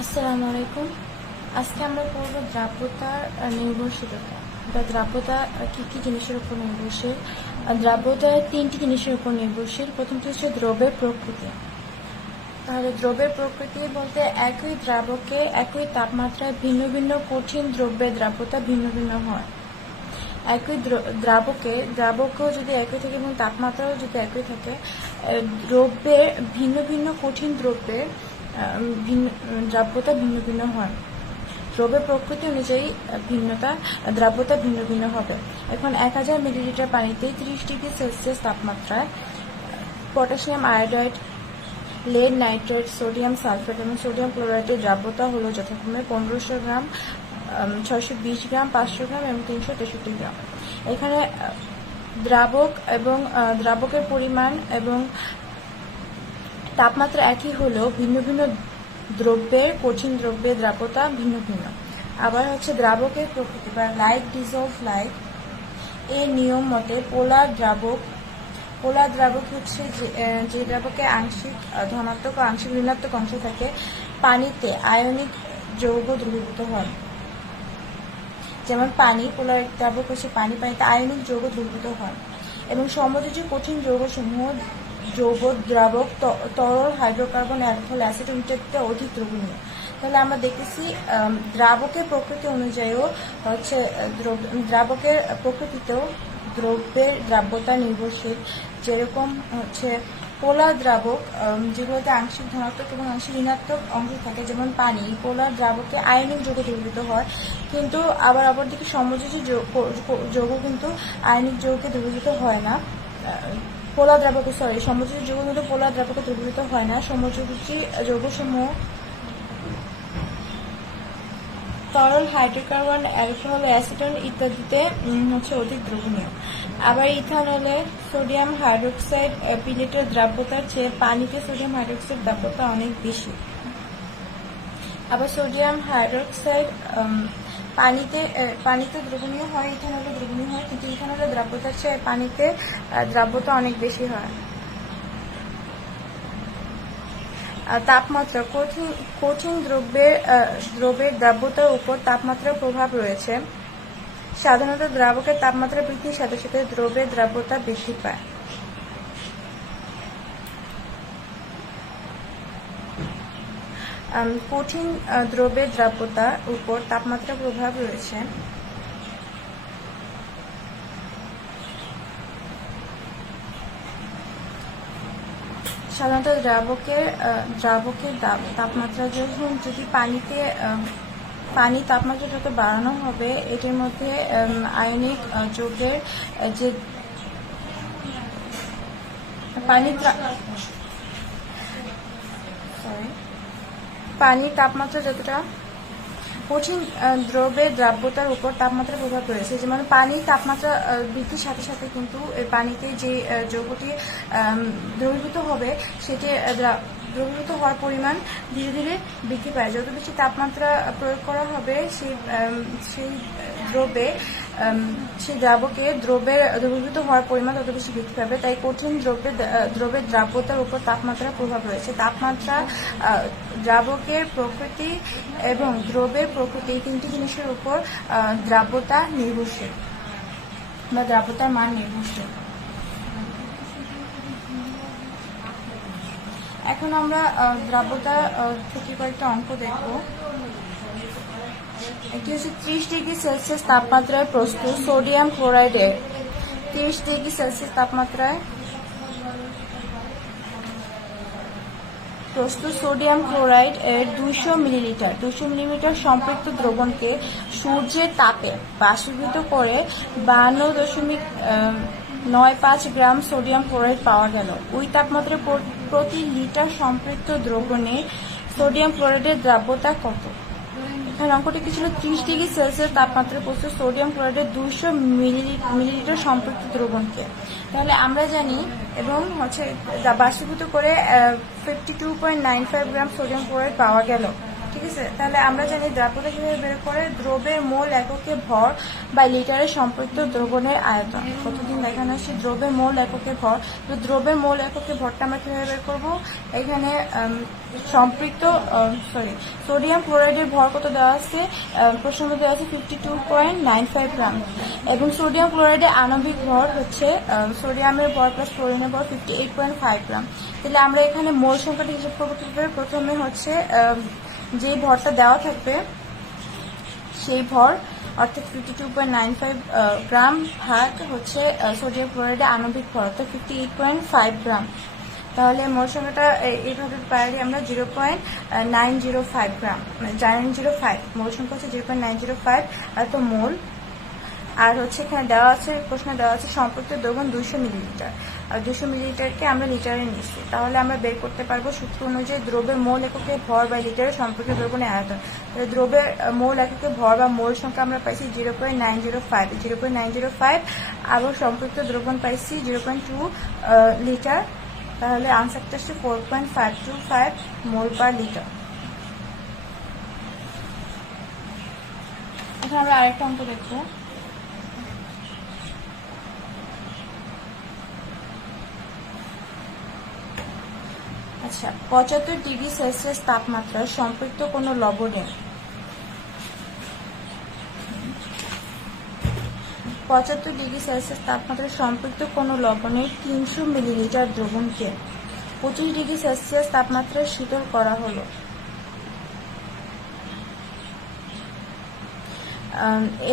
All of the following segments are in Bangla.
আসসালামু আলাইকুম। আজকে আমরা পড়ব দ্রাব্যতার নির্ভরশীলতা বা দ্রাব্যতা কি কি জিনিসের উপর নির্ভরশীল। দ্রাব্যতা তিনটি জিনিসের উপর নির্ভরশীল। প্রথমটি হচ্ছে দ্রব্যের প্রকৃতি। তাহলে দ্রব্যের প্রকৃতি বলতে একই দ্রাবকে একই তাপমাত্রায় ভিন্ন ভিন্ন কঠিন দ্রব্যের দ্রাব্যতা ভিন্ন ভিন্ন হয়। একই দ্রাবকও যদি একই থাকে এবং তাপমাত্রাও যদি একই থাকে, দ্রব্যের ভিন্ন ভিন্ন কঠিন দ্রব্যের দ্রাব্যতা ভিন্ন ভিন্ন হয়। দ্রব্যের প্রকৃতি অনুযায়ী দ্রাব্যতা ভিন্ন ভিন্ন হবে। এখন 1000 মিলিলিটার পানিতে 30 ডিগ্রি সেলসিয়াস তাপমাত্রায় potassium iodide, lead nitrate, sodium sulphate এবং সোডিয়াম ক্লোরাইডের দ্রাব্যতা হলো যথাক্রমে 1500 গ্রাম, 620 গ্রাম, 500 গ্রাম এবং 363 গ্রাম। এখানে দ্রাবকের পরিমাণ এবং তাপমাত্রা একই হলেও ভিন্ন ভিন্ন কঠিন দ্রব্যের দ্রাব্যতা ভিন্ন ভিন্ন। আবার হচ্ছে দ্রাবকের প্রকৃতি বা লাইক ডিজলভ লাইক এর নিয়ম মতে পোলার দ্রাবক হচ্ছে যে দ্রাবকে আংশিক ধনাত্মক ও আংশিক ঋণাত্মক অংশ থাকে। পানিতে আয়নিক যৌগ দ্রবীভূত হয়, যেমন পানি। পোলার দ্রাবক হচ্ছে পানিতে আয়নিক যৌগ দ্রবীভূত হয় এবং সমযোজী কঠিন যৌগসমূহ দ্রাবক, তরল, হাইড্রোকার্বন, অ্যালকোহল, অ্যাসিড ইত্যাদিতে অধিক দ্রবণীয়। তাহলে আমরা দেখতেছি দ্রাবকের প্রকৃতি অনুযায়ীও হচ্ছে দ্রাবকের প্রকৃতিতেও দ্রব্যের দ্রাব্যতা নির্ভরশীল। যেরকম হচ্ছে পোলার দ্রাবক, যেগুলোতে আংশিক ধনাত্মক এবং আংশিক ঋণাত্মক অংশ থাকে, যেমন পানি। পোলার দ্রাবকে আয়নিক যৌগ দ্রবীভূত হয়, কিন্তু আবার অপরদিকে সমযোজী যৌগ কিন্তু আয়নিক যৌগে দ্রবীভূত হয় না। সমযোজী যৌগগুলো পোলার দ্রাবকে দ্রবীভূত হয় না। সমযোজী যৌগসমূহ তরল, হাইড্রোকার্বন, অ্যালকোহল, অ্যাসিটন ইত্যাদিতে হচ্ছে অধিক দ্রবণীয়। আবার ইথানলে সোডিয়াম হাইড্রোক্সাইড পিলেটের দ্রাব্যতার চেয়ে পানিতে সোডিয়াম হাইড্রোক্সাইড দ্রাব্যতা অনেক বেশি। আবার সোডিয়াম হাইড্রোক্সাইড পানিতে দ্রবণীয় হয়, ইথানলে দ্রবণীয় হয়, কিন্তু ইথানলের দ্রাব্যতার চেয়ে পানিতে দ্রাব্যতা অনেক বেশি হয়। তাপমাত্রা, কঠিন দ্রব্যের দ্রাব্যতার উপর তাপমাত্রার প্রভাব রয়েছে। সাধারণত দ্রাবকের তাপমাত্রা বৃদ্ধির সাথে সাথে দ্রব্যের দ্রাব্যতা বৃদ্ধি পায়। কঠিন দ্রব্যের দ্রাব্যতার উপর তাপমাত্রার প্রভাব রয়েছে। সাধারণত দ্রাবকের তাপমাত্রা যদি পানি তাপমাত্রা যত বাড়ানো হবে, এটির মধ্যে আয়নিক যৌগের যে পানির তাপমাত্রা যতটা, কঠিন দ্রব্যের দ্রাব্যতার উপর তাপমাত্রার প্রভাব রয়েছে। যেমন পানির তাপমাত্রা বৃদ্ধির সাথে সাথে কিন্তু পানিতে যে যৌগটি দ্রবীভূত হবে, সেটি দ্রবীভূত হওয়ার পরিমাণ ধীরে ধীরে বৃদ্ধি পায়। যত বেশি তাপমাত্রা প্রয়োগ করা হবে সেই দ্রাবকে দ্রবীভূত হওয়ার পরিমাণ তত বেশি বৃদ্ধি পাবে। তাই কঠিন দ্রব্যের দ্রাব্যতার উপর তাপমাত্রার প্রভাব রয়েছে। তাপমাত্রা, দ্রাবকের প্রকৃতি এবং দ্রব্যের প্রকৃতি, এই তিনটি জিনিসের উপর দ্রাব্যতা নির্ভরশীল বা দ্রাব্যতার মান নির্ভরশীল। এখন আমরা দ্রাব্যতা থেকে কয়েকটা অঙ্ক দেখব। এটি হচ্ছে 30 ডিগ্রি সেলসিয়াস তাপমাত্রায় প্রস্তুত সোডিয়াম ক্লোরাইডের 30 ডিগ্রি সেলসিয়াস তাপমাত্রায় প্রস্তুত সোডিয়াম ক্লোরাইড এর 200 মিলিলিটার সম্পৃক্ত দ্রবণকে সূর্যের তাপে বাষ্পীভূত করে 52.95 গ্রাম সোডিয়াম ক্লোরাইড পাওয়া গেল। ওই তাপমাত্রায় প্রতি লিটার সম্পৃক্ত দ্রবণে সোডিয়াম ক্লোরাইডের দ্রাব্যতা কত? এখানে অঙ্কটি কি ছিল? 30 ডিগ্রি সেলসিয়াস তাপমাত্রায় প্রস্তুত সোডিয়াম ক্লোরাইডের 200 মিলিলিটার সম্পৃক্ত দ্রবণকে। তাহলে আমরা জানি, এবং বাষ্পীভূত করে 52.95 গ্রাম সোডিয়াম ক্লোরাইড পাওয়া গেল। ঠিক আছে। তাহলে আমরা জানি দ্রাব্যতা কিভাবে বের করে, দ্রব্যের মোল এককে ভর বা লিটারে সম্পৃক্ত দ্রবণের আয়তন। কতদিন দেখানো আসছে দ্রব্যের মোল এককে ভর, তো দ্রব্যের মোল এককে ভরটা আমরা কিভাবে বের করবো, এখানে সম্পৃক্ত সোডিয়াম ক্লোরাইডের ভর কত দেওয়া আছে, প্রশ্ন দেওয়া আছে 52.95 গ্রাম, এবং সোডিয়াম ক্লোরাইডের আণবিক ভর হচ্ছে সোডিয়ামের ভর প্লাস ক্লোরিনের ভর 58.5 গ্রাম। তাহলে আমরা এখানে মোল সংখ্যাটা হিসাব করবো কিভাবে, প্রথমে হচ্ছে যে ভরটা দেওয়া থাকবে সেই ভর অর্থাৎ 52.95 গ্রাম ভাগ হচ্ছে সোডিয়াম ক্লোরাইডের আণবিক ভর অর্থাৎ 58.5 গ্রাম। তাহলে মোল সংখ্যাটা এইভাবে পারি আমরা 0.905 গ্রাম, 905 মোল সংখ্যা হচ্ছে 0.905 এত মোল। আর হচ্ছে এখানে দেওয়া আছে, প্রশ্ন দেওয়া আছে সম্পৃক্ত দ্রবণ 200 মিলিলিটার, আর 200 মিলিলিটারকে আমরা লিটারে নিচ্ছি। তাহলে আমরা বের করতে পারবো সূত্র অনুযায়ী দ্রব্যের মোল এককে ভর বা লিটারে সম্পৃক্ত দ্রবণের আয়তন। তাহলে দ্রব্যের মোল এককে ভর বা মোল সংখ্যা আমরা পাইছি 0.905, আবার সম্পৃক্ত দ্রবণ পাইছি 0.2 লিটার। তাহলে আনসারটা হচ্ছে 4.525 মোল পার লিটার। এখন আমরা আরেকটা অঙ্ক দেখবো। আচ্ছা, 75 ডিগ্রি সেলসিয়াস তাপমাত্রায় সম্পৃক্ত কোনো লবণে 75 ডিগ্রি সেলসিয়াস তাপমাত্রায় সম্পৃক্ত কোনো লবণের 300 মিলিলিটার দ্রবণকে 25 ডিগ্রি সেলসিয়াস তাপমাত্রায় শীতল করা হলো।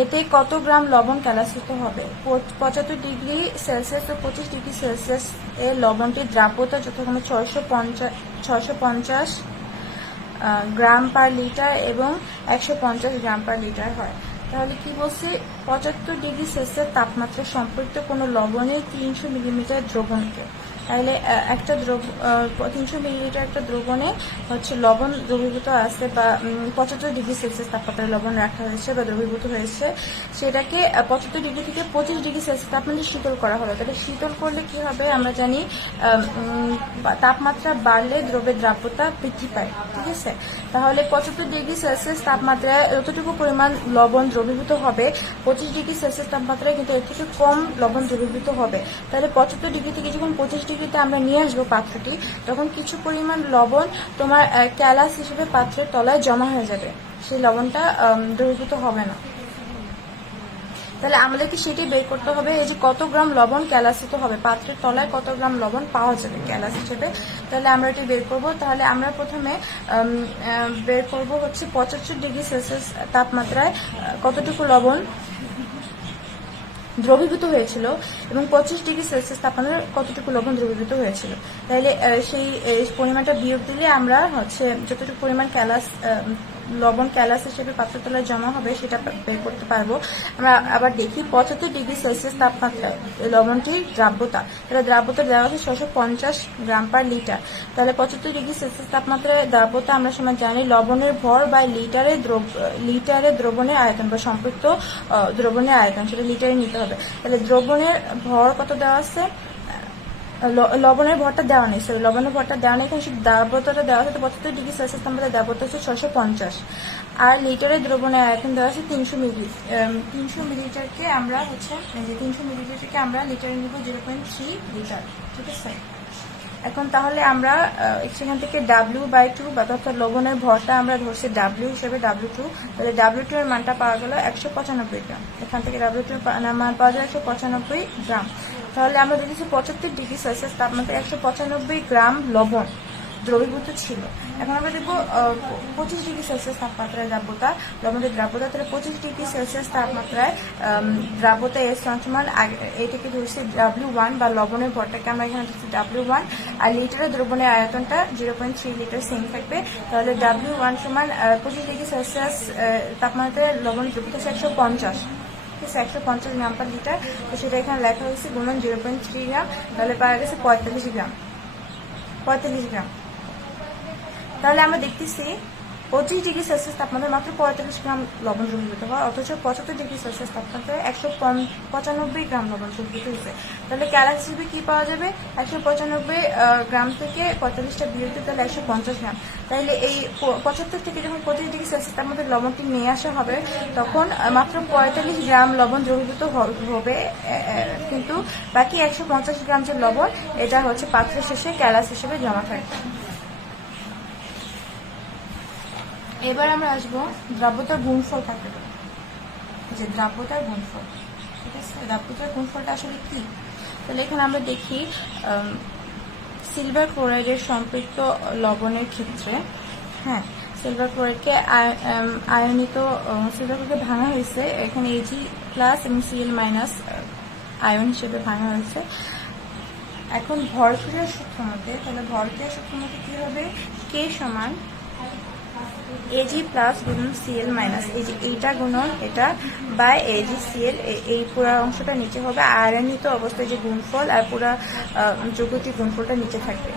এতে কত গ্রাম লবণ ক্যালাসিত হবে? 75 ডিগ্রি সেলসিয়াস ও 25 ডিগ্রি সেলসিয়াস এর লবণটির দ্রাব্যতা যথাক্রমে 650 গ্রাম পার লিটার এবং 150 গ্রাম পার লিটার হয়। তাহলে কি বলছি, 75 ডিগ্রি সেলসিয়াস তাপমাত্রা সম্পৃক্ত কোনো লবণের 300 মিলিমিটার দ্রবণকে, তাহলে একটা 300 মিলিলিটার একটা দ্রবণে হচ্ছে লবণ দ্রবীভূত আছে বা 75 ডিগ্রি সেলসিয়াস তাপমাত্রায় লবণ রাখা হয়েছে বা দ্রবীভূত হয়েছে, সেটাকে 75 ডিগ্রি থেকে 25 ডিগ্রি সেলসিয়াস তাপমাত্রা শীতল করা হলো। তাহলে শীতল করলে কি হবে, আমরা জানি তাপমাত্রা বাড়লে দ্রব্যের দ্রাব্যতা বৃদ্ধি পায়, ঠিক আছে। তাহলে 75 ডিগ্রি সেলসিয়াস তাপমাত্রায় যতটুকু পরিমাণ লবণ দ্রবীভূত হবে, 25 ডিগ্রি সেলসিয়াস তাপমাত্রায় কিন্তু এর থেকে কম লবণ দ্রবীভূত হবে। তাহলে 75 ডিগ্রি থেকে যখন 25 ডিগ্রিতে আমরা নিয়ে আসবো পাত্রটি, তখন কিছু পরিমাণ লবণ তোমার ক্যালাস হিসেবে পাত্রের তলায় জমা হয়ে যাবে, সেই লবণটা দ্রবীভূত হবে না। তাহলে আমাদেরকে সেটি বের করতে হবে, এই যে কত গ্রাম লবণ ক্যালাসিত হবে, পাত্রের তলায় কত গ্রাম লবণ পাওয়া যাবে ক্যালাস হিসেবে। তাহলে আমরা এটি বের করব। তাহলে আমরা প্রথমে বের করব হচ্ছে 75 ডিগ্রি সেলসিয়াস তাপমাত্রায় কতটুকু লবণ দ্রবীভূত হয়েছিল এবং 25 ডিগ্রি সেলসিয়াস তাপমাত্রায় কতটুকু লবণ দ্রবীভূত হয়েছিল। তাহলে সেই পরিমাণটা বিয়োগ দিলে আমরা হচ্ছে যতটুকু পরিমাণ লবণ ক্যালাস হিসেবে পাত্রের তলায় জমা হবে সেটা বের করতে পারবো। আমরা আবার দেখি 75 ডিগ্রি সেলসিয়াস তাপমাত্রায় লবণটির দ্রাব্যতা, তাহলে দ্রাব্যতা দেওয়া আছে 650 গ্রাম পার লিটার। তাহলে 75 ডিগ্রি সেলসিয়াস তাপমাত্রায় দ্রাব্যতা আমরা সময় জানি লবণের ভর বা লিটারে দ্রবণের আয়তন বা সম্পৃক্ত দ্রবণের আয়তন, সেটা লিটারে নিতে হবে। তাহলে দ্রবণের ভর কত দেওয়া আছে, লবণের ভরটা দেওয়া নেই, লবণের ভরটা দেওয়া নেই, এখানে শুধু দ্রাব্যতাটা দেওয়া আছে। 75 ডিগ্রি সেলসিয়াস তাপমাত্রায় দ্রাব্যতা হচ্ছে 650, আর লিটারের দ্রবণের আয়তন দেওয়া আছে 300 মিলি। 300 মিলিলিটারকে আমরা হচ্ছে 300 মিলিলিটারকে আমরা লিটারে নিব 0.3 লিটার, ঠিক আছে। এখন তাহলে আমরা সেখান থেকে W/2 বা অর্থাৎ লবণের ভরটা আমরা ধরছি W হিসেবে, W2, তাহলে W2 এর মানটা পাওয়া গেল 195 গ্রাম। এখান থেকে W2 এর মান পাওয়া যায় 195 গ্রাম। তাহলে আমরা দেখেছি 75 ডিগ্রি সেলসিয়াস তাপমাত্রায় 195 গ্রাম লবণ দ্রবীভূত ছিল। এখন আমরা দেখবো 25 ডিগ্রি সেলসিয়াস তাপমাত্রায় দ্রাব্যতা, লবণের দ্রাব্যতা। তাহলে 25 ডিগ্রি সেলসিয়াস তাপমাত্রায় দ্রাব্যতা এর সমান এই থেকে ধরছি W1 বা লবণের ভরটাকে আমরা এখানে ধরছি W1, আর লিটারের দ্রবণের আয়তনটা 0.3 লিটার সেম থাকবে। তাহলে W1 সমান 25 ডিগ্রি সেলসিয়াস তাপমাত্রায় লবণের দ্রবণতা 150, 150 গ্রাম পার লিটার। তো সেটা এখানে লেখা হয়েছে গুণন 0.3 গ্রাম, তাহলে পাওয়া গেছে 45 গ্রাম। তাহলে আমরা দেখতেছি 25°C তাপমাত্রায় মাত্র 45 গ্রাম লবণ দ্রবীভূত হয়, অথচ 75°C তাপমাত্রায় 195 গ্রাম লবণ দ্রবীভূত হয়েছে। তাহলে ক্যালাস হিসেবে কি পাওয়া যাবে? 195 গ্রাম থেকে 45টা বিয়োগ দিতে তাহলে 150 গ্রাম। তাহলে এই 75 থেকে যখন 25°C তাপমাত্রায় লবণটি নিয়ে আসা হবে তখন মাত্র 45 গ্রাম লবণ দ্রবীভূত হবে, কিন্তু বাকি 150 গ্রাম যে লবণ এটা হচ্ছে পাত্রের শেষে ক্যালাস হিসেবে জমা থাকবে। এবার আমরা আসবো দ্রাব্যতার গুণফল কাকে বলে। যে দ্রাব্যতার গুণফল, ঠিক আছে, দ্রাব্যতার গুণফলটা আসলে কি? তাহলে এখানে আমরা দেখি সিলভার ক্লোরাইডের সম্পৃক্ত লবণের ক্ষেত্রে, হ্যাঁ, সিলভার ক্লোরাইডকে আয়নিত সিলভার ক্লোরাইডকে ভাঙা হয়েছে, এখানে Ag+ এবং Cl- আয়ন হিসেবে ভাঙা হয়েছে। এখন ভরক্রিয়ার সূত্র মতে, তাহলে ভরক্রিয়ার সূত্র মতে কি হবে? K সমান Ag+ গুণন Cl-, এই যে এইটা গুণন এটা বাই AgCl, এই পুরো অংশটা নিচে হবে আয়নিত অবস্থায় যে গুণফল, আর পুরো যৌগটিক গুণফলটা নিচে থাকবে,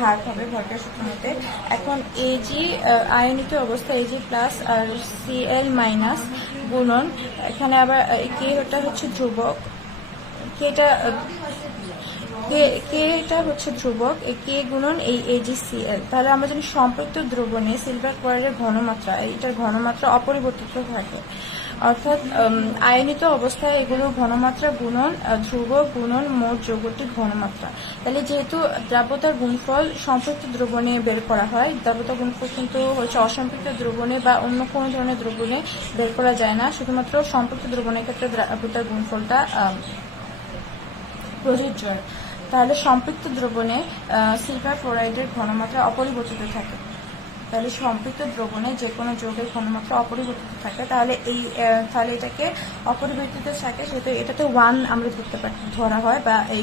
ভাগ হবে ভরক্রিয়ার সূত্র মতে। এখন Ag আয়নিত অবস্থায় Ag+ আর Cl- গুণন, এখানে আবার Kটা হচ্ছে ধ্রুবক, এটা হচ্ছে ধ্রুবক, কে গুণন এই AgCl। তাহলে আমরা জানি সম্পৃক্ত দ্রবণে সিলভার ক্লোরাইডের ঘনমাত্রা, এটার ঘনমাত্রা অপরিবর্তিত থাকে, অর্থাৎ আয়নিত অবস্থায় এগুলো ঘনমাত্রা গুণন ধ্রুবক গুণন মোট যৌগটিক ঘনমাত্রা। তাহলে যেহেতু দ্রাব্যতার গুণফল সম্পৃক্ত দ্রবণে বের করা হয়, দ্রাব্যতার গুণফল কিন্তু হচ্ছে অসম্পৃক্ত দ্রবণে বা অন্য কোনো ধরনের দ্রবণে বের করা যায় না, শুধুমাত্র সম্পৃক্ত দ্রবণের ক্ষেত্রে দ্রাব্যতার গুণফলটা প্রযোজ্য। তাহলে সম্পৃক্ত দ্রবণে সিলভার ক্লোরাইডের ঘনমাত্রা অপরিবর্তিত থাকে, তাহলে সম্পৃক্ত দ্রবণে যে কোনো যৌগের ঘনমাত্রা অপরিবর্তিত থাকে, তাহলে এটাকে অপরিবর্তিত থাকে, সেহেতু এটাতে 1 আমরা ধরা হয়, বা এই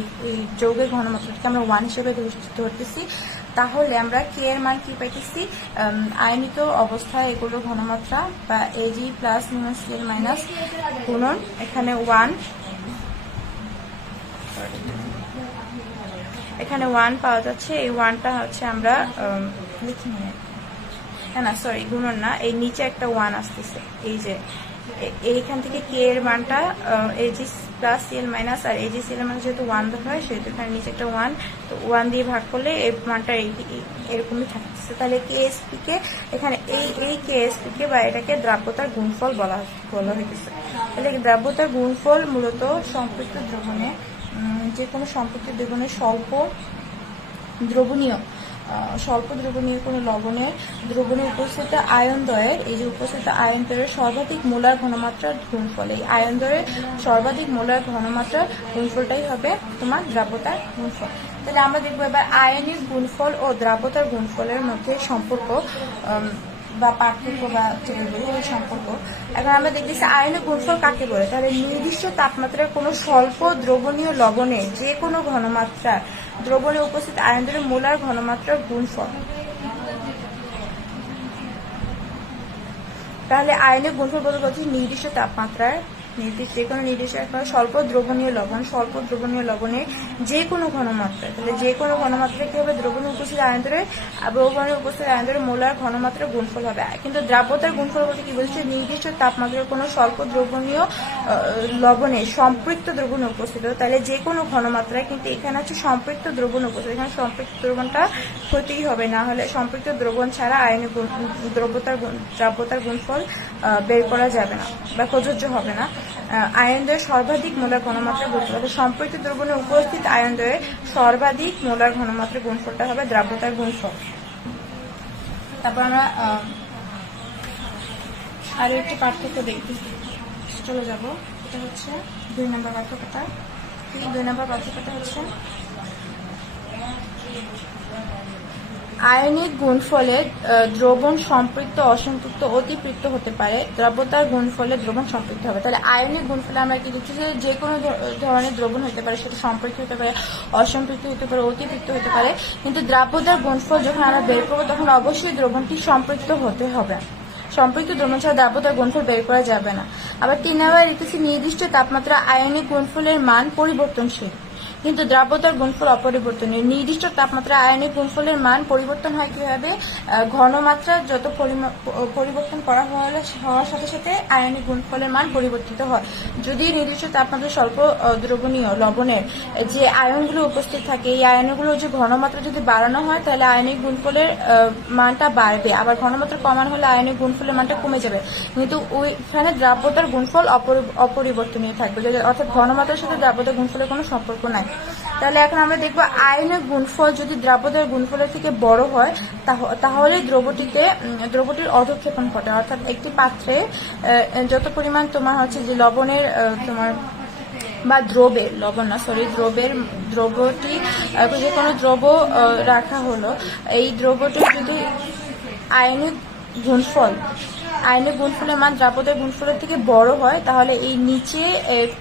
যৌগের ঘনমাত্রাটাকে আমরা 1 হিসেবে ধরতেছি। তাহলে আমরা K এর মান কি পাইতেছি? আয়নিত অবস্থায় এগুলোর ঘনমাত্রা বা Ag+ Cl- গুণন এখানে 1, এখানে 1 পাওয়া যাচ্ছে, এই 1টা হচ্ছে আমরা লিখি না, সরি গুণন না, এই নিচে একটা 1 আসতেছে, এই যে এইখান থেকে K এর মানটা Ag+ Cl- আর AgCl- যেহেতু 1 ধরা হয় সেহেতু এখানে নিচে একটা 1, তো 1 দিয়ে ভাগ করলে এই মানটা এরকমই থাকতেছে। তাহলে KSP কে এখানে এই KSP কে বা এটাকে দ্রাব্যতার গুণফল বলা হইতেছে। তাহলে দ্রাব্যতার গুণফল মূলত সম্পৃক্ত দ্রবণে, যে কোনো সম্পৃক্ত দ্রবণে স্বল্প দ্রবণীয় কোনো লবণের দ্রবণে উপস্থিত আয়নদ্বয়ের, এই যে উপস্থিত আয়নদ্বয়ের সর্বাধিক মোলার ঘনমাত্রার গুণফল, এই আয়নদ্বয়ের সর্বাধিক মোলার ঘনমাত্রার গুণফলটাই হবে তোমার দ্রাব্যতার গুণফল। তাহলে আমরা দেখবো এবার আয়নিক গুণফল ও দ্রাব্যতার গুণফলের মধ্যে সম্পর্ক বা পার্থক্য বা সম্পর্ক। এখন আমরা দেখতেছি আয়নিক গুণফল কাকে বলে। তাহলে নির্দিষ্ট তাপমাত্রায় কোনো স্বল্প দ্রবণীয় লবণে যে কোনো ঘনমাত্রা দ্রবণে উপস্থিত আয়নদ্বয়ের মোলার ঘনমাত্রার গুণফল। তাহলে আয়নিক গুণফল বলতে বলছি নির্দিষ্ট তাপমাত্রায় যে কোনো নির্দিষ্ট স্বল্প দ্রবণীয় লবণে যে কোনো ঘনমাত্রায়, তাহলে যে কোনো ঘনমাত্রায় কি হবে? দ্রবণে উপস্থিত আয়নদ্বয়ের মোলার ঘনমাত্রা গুণফল হবে। কিন্তু দ্রাব্যতার গুণফল বলতে কি বলছে? নির্দিষ্ট তাপমাত্রায় কোনো স্বল্প দ্রবণীয় লবণে সম্পৃক্ত দ্রবণ উপস্থিত, তাহলে যে কোনো ঘনমাত্রায়, কিন্তু এখানে হচ্ছে সম্পৃক্ত দ্রবণ উপস্থিত, এখানে সম্পৃক্ত দ্রবণটা হতেই হবে, না হলে সম্পৃক্ত দ্রবণ ছাড়া আয়নিক দ্রাব্যতার গুণফল বের করা যাবে না বা প্রযোজ্য হবে না। আয়নদ্বয়ের সর্বাধিক মোলার ঘনমাত্রা গুণফল, সম্পৃক্ত দ্রবণে উপস্থিত আয়নদ্বয়ের সর্বাধিক মোলার ঘনমাত্রা গুণফলটা হবে দ্রাব্যতার গুণফল। তারপর আমরা আরো একটি পার্থক্য দেখতে চলে যাব, এটা হচ্ছে 2 নম্বর পার্থক্যটা। 2 নম্বর পার্থক্যটা হচ্ছে আয়নিক গুণফলে দ্রবণ সম্পৃক্ত, অসম্পৃক্ত, অতিপৃক্ত হতে পারে, দ্রাব্যতার গুণফলে দ্রবণ সম্পৃক্ত হবে। তাহলে আয়নিক গুণফলে আমরা কি দেখছি যে কোনো ধরনের দ্রবণ হতে পারে, সেটা সম্পৃক্ত হতে পারে, অসম্পৃক্ত হতে পারে, অতিপৃক্ত হতে পারে, কিন্তু দ্রাব্যতার গুণফল যখন আমরা বের করবো তখন অবশ্যই দ্রবণটি সম্পৃক্ত হতে হবে, সম্পৃক্ত দ্রবণ ছাড়া দ্রাব্যতার গুণফল বের করা যাবে না। আবার 3 নম্বরে দেখতেছি নির্দিষ্ট তাপমাত্রা আয়নিক গুণফলের মান পরিবর্তনশীল। কিন্তু দ্রাব্যতার গুণফল অপরিবর্তনীয়। নির্দিষ্ট তাপমাত্রায় আয়নিক গুণফলের মান পরিবর্তন হয় কিভাবে? ঘনমাত্রা যত পরিবর্তন করা হওয়ার সাথে সাথে আয়নিক গুণফলের মান পরিবর্তিত হয়। যদি নির্দিষ্ট তাপমাত্রা স্বল্প দ্রবণীয় লবণের যে আয়নগুলো উপস্থিত থাকে, এই আয়নগুলোর যে ঘনমাত্রা যদি বাড়ানো হয় তাহলে আয়নিক গুণফলের মানটা বাড়বে, আবার ঘনমাত্রা কমানো হলে আয়নিক গুণফলের মানটা কমে যাবে। কিন্তু ওইখানে দ্রাব্যতার গুণফল অপরিবর্তনীয় থাকবে, অর্থাৎ ঘনমাত্রার সাথে দ্রাব্যতার গুণফলের কোনো সম্পর্ক নাই। তাহলে এখন আমরা দেখবো আয়নিক গুণফল যদি দ্রাব্যতার গুণফলের থেকে বড় হয় তাহলে দ্রবটির অধঃক্ষেপণ ঘটে, অর্থাৎ একটি পাত্রে যত পরিমাণ তোমার হচ্ছে যে লবণের তোমার বা দ্রব্যের লবণ না সরি দ্রব্যটি যে কোনো দ্রব্য রাখা হলো, এই দ্রব্যটির যদি আয়নিক গুণফলের মান দ্রাব্যতার গুণফলের থেকে বড় হয় তাহলে এই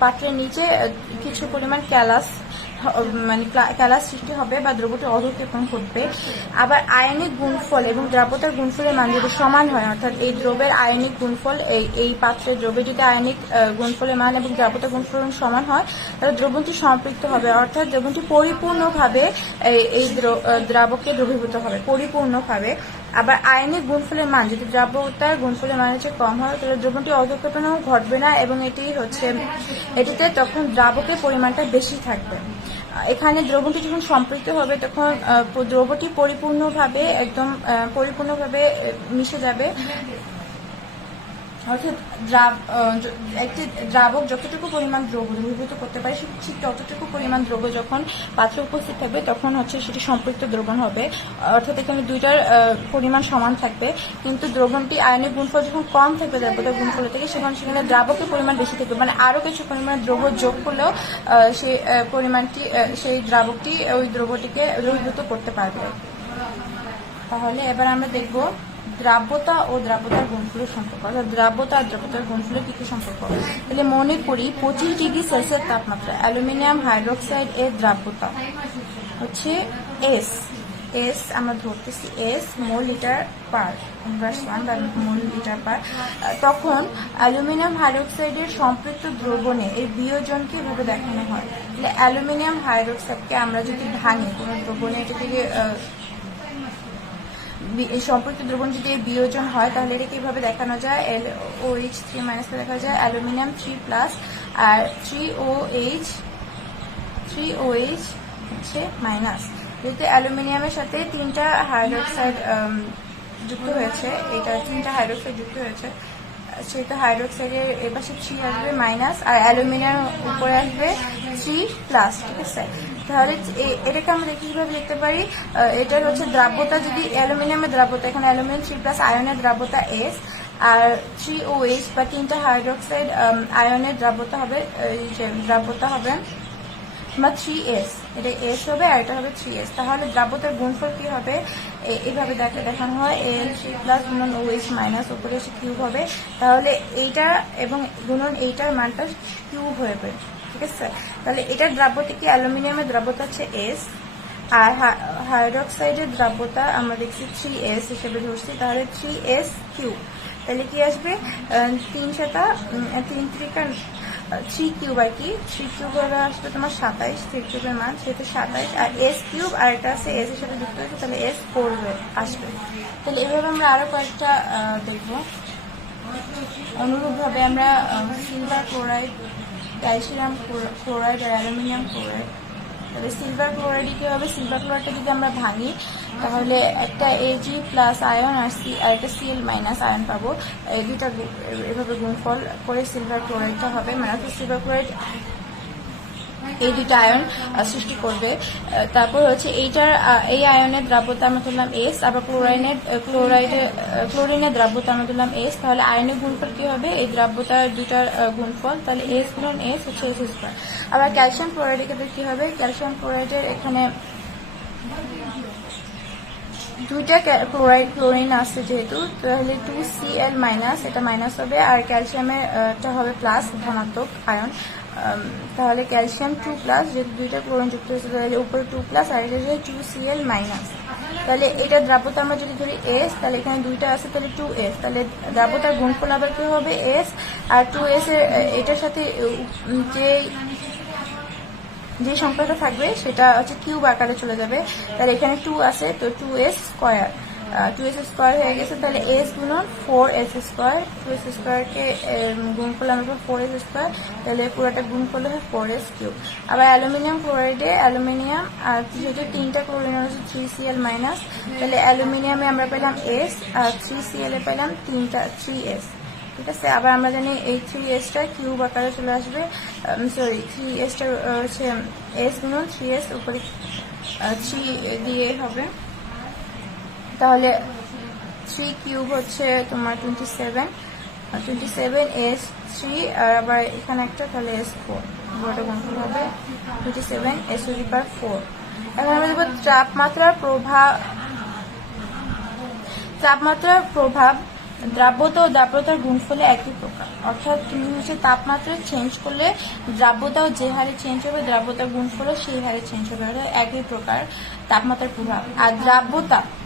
পাত্রের নিচে কিছু পরিমাণ ক্যালাস সৃষ্টি হবে বা দ্রব্যটি অধঃক্ষেপণ ঘটবে। আবার আয়নিক গুণফল এবং দ্রাব্যতার গুণফলের মান যদি সমান হয়, অর্থাৎ এই দ্রব্যের আয়নিক গুণফল এই পাত্রের দ্রব্যের যদি আয়নিক গুণফলের মান এবং দ্রাব্যতার গুণফলের সমান হয় তাহলে দ্রবণটি সম্পৃক্ত হবে, অর্থাৎ দ্রবণটি পরিপূর্ণভাবে এই দ্রাবকে দ্রবীভূত হবে পরিপূর্ণভাবে। আবার আয়নিক গুণফলের মান যদি দ্রাব্যতার গুণফলের মানের চেয়ে কম হয় তাহলে দ্রবণটি অধঃক্ষেপণও ঘটবে না এবং এটিতে তখন দ্রাবকের পরিমাণটা বেশি থাকবে। এখানে দ্রবণটি যখন সম্পৃক্ত হবে তখন দ্রবটি পরিপূর্ণভাবে মিশে যাবে, অর্থাৎ একটি দ্রাবক যতটুকু পরিমাণ দ্রব্য দ্রবীভূত করতে পারে ঠিক ততটুকু পরিমাণ দ্রব্য যখন পাত্রে উপস্থিত থাকবে তখন হচ্ছে সেটি সম্পৃক্ত দ্রবণ হবে, অর্থাৎ এখানে দুইটার পরিমাণ সমান থাকবে। কিন্তু দ্রবণটি আয়নিক গুণফল যখন কম থাকবে দ্রাব্যতার গুণফলের থেকে সেখানে দ্রাবকের পরিমাণ বেশি থাকবে, মানে আরো কিছু পরিমাণ দ্রব্য যোগ করলেও সেই দ্রাবকটি ওই দ্রব্যটিকে দ্রবীভূত করতে পারবে। তাহলে এবার আমরা দেখব দ্রাব্যতা ও দ্রাব্যতার গুণফলের সম্পর্ক, অর্থাৎ দ্রাব্যতা আর দ্রাব্যতার গুণফলের কি সম্পর্ক। তাহলে মনে করি 25 ডিগ্রি সেলসিয়াস তাপমাত্রা অ্যালুমিনিয়াম হাইড্রোক্সাইড এর দ্রাব্যতা হচ্ছে এস আমরা ধরতেছি S mole litre per mole litre per. তখন অ্যালুমিনিয়াম হাইড্রোক্সাইডের সম্পৃক্ত দ্রবণে এর বিয়োজনকে এভাবে দেখানো হয়। তাহলে অ্যালুমিনিয়াম হাইড্রোক্সাইডকে আমরা যদি ভাঙি কোনো দ্রবণে এটাকে সম্পৃক্ত দ্রবণ যদি বিয়োজন হয় তাহলে এটা কিভাবে দেখানো যায়? LOH3- দেখা যায় অ্যালুমিনিয়াম 3+ আর 3OH হচ্ছে মাইনাস। যেহেতু অ্যালুমিনিয়ামের সাথে 3টা হাইড্রোক্সাইড যুক্ত হয়েছে, এটা 3টা হাইড্রোক্সাইড যুক্ত হয়েছে, সেহেতু হাইড্রোক্সাইডের এপাশে 3 আসবে মাইনাস আর অ্যালুমিনিয়াম উপরে আসবে 3+, ঠিক আছে। তাহলে এটাকে আমরা কিভাবে লিখতে পারি? এটার হচ্ছে দ্রাব্যতা, যদি অ্যালুমিনিয়ামের দ্রাব্যতা, এখানে অ্যালুমিনিয়াম 3+ আয়নের দ্রাব্যতা S আর 3OH বা 3টা হাইড্রোক্সাইড আয়নের দ্রাব্যতা হবে বা 3S, এটা S হবে আর এটা হবে 3S। তাহলে দ্রাব্যতার গুণফল কি হবে? এইভাবে দেখানো হয় L3+ গুণন OH মাইনাস উপরে এসে কিউব হবে, তাহলে এইটা এবং গুণন এইটার মানটা কিউব হবে, ঠিক আছে। তাহলে এটার দ্রাব্যতা কি? অ্যালুমিনিয়ামের দ্রাব্যতা হচ্ছে S আর হাইড্রোক্সাইডের দ্রাব্যতা আমরা দেখছি 3S হিসেবে ধরছি, তাহলে 3S কিউব। তাহলে কি আসবে? 3 কিউব আর কি 3 কিউব আসবে তোমার 27, 3 কিউবের মান সেটা 27 আর S কিউব আর এটা আছে S এর সাথে যুক্ত হয়েছে, তাহলে S4 আসবে। তাহলে এভাবে আমরা আরো কয়েকটা দেখবো। অনুরূপভাবে আমরা সিলভার ক্লোরাইড, ক্যালসিয়াম ক্লোরাইড আর অ্যালুমিনিয়াম ক্লোরাইড, তাহলে সিলভার ক্লোরাইড কি হবে? সিলভার ক্লোরাইডটা যদি আমরা ভাঙি তাহলে একটা Ag+ আয়ন আর একটা Cl- আয়ন পাবো। এই দুইটা এভাবে গুণফল করে সিলভার ক্লোরাইডটা হবে, মানে সিলভার ক্লোরাইড এই দুইটা আয়ন সৃষ্টি করবে। তারপর হচ্ছে এই আয়নের দ্রাব্যতা আমরা ধরলাম S, আবার ক্লোরিনের দ্রাব্যতা আমরা ধরলাম S, তাহলে আয়নের গুণফল কি হবে? এই দ্রাব্যতার দুইটার গুণফল, তাহলে S গুণন S হচ্ছে S²। আবার ক্যালসিয়াম ক্লোরাইডের ক্ষেত্রে কি হবে? ক্যালসিয়াম ক্লোরাইডের এখানে দুইটা ক্লোরিন আসছে যেহেতু, তাহলে 2Cl- এটা মাইনাস হবে আর ক্যালসিয়ামের হবে প্লাস ধনাত্মক আয়ন, তাহলে ক্যালসিয়াম 2+, যেহেতু দুইটা ক্লোরিন যুক্ত হয়েছে তাহলে উপরে 2+ আর এটা 2Cl-। তাহলে এটা দ্রাব্যতা আমরা যদি ধরি S, তাহলে এখানে দুইটা আছে তাহলে 2S, তাহলে দ্রাব্যতার গুণফল আবার কি হবে? S আর 2S এর এটার সাথে যে যে সংখ্যাটা থাকবে সেটা হচ্ছে কিউব আকারে চলে যাবে। তাহলে এখানে 2 আছে, তো 2s স্কোয়ার, 2s স্কোয়ার হয়ে গেছে। তাহলে s গুণন 4s স্কোয়ার, 2s স্কোয়ারকে গুণ করলে আমরা 4s স্কোয়ার, তাহলে পুরোটা গুণ করলে হয় 4s কিউব। আবার অ্যালুমিনিয়াম ক্লোরাইডে অ্যালুমিনিয়াম আর যেহেতু 3টা ক্লোরিন হচ্ছে 3Cl মাইনাস, তাহলে অ্যালুমিনিয়ামে আমরা পেলাম s আর 3Cl এ পেলাম 3s। ঠিক আছে, আবার আমরা জানি এই 3sটা কিউব আকারে চলে আসবে, সরি 3sটা হচ্ছে s গুণন 3s উপরে 3 দিয়ে হবে। তাহলে 3 কিউব হচ্ছে তোমার 27s 3 আর আবার এখানে একটা, তাহলে s4 পুরোটা গুণফল হবে 27s4। এখন আমরা দেখব তাপমাত্রার প্রভাব দ্রাব্যতা ও দ্রাব্যতার গুণফলে একই প্রকার। অর্থাৎ তুমি হচ্ছে তাপমাত্রা চেঞ্জ করলে দ্রাব্যতাও যে হারে চেঞ্জ হবে, দ্রাব্যতার গুণফলও সেই হারে চেঞ্জ হবে, অর্থাৎ একই প্রকার তাপমাত্রার প্রভাব। আর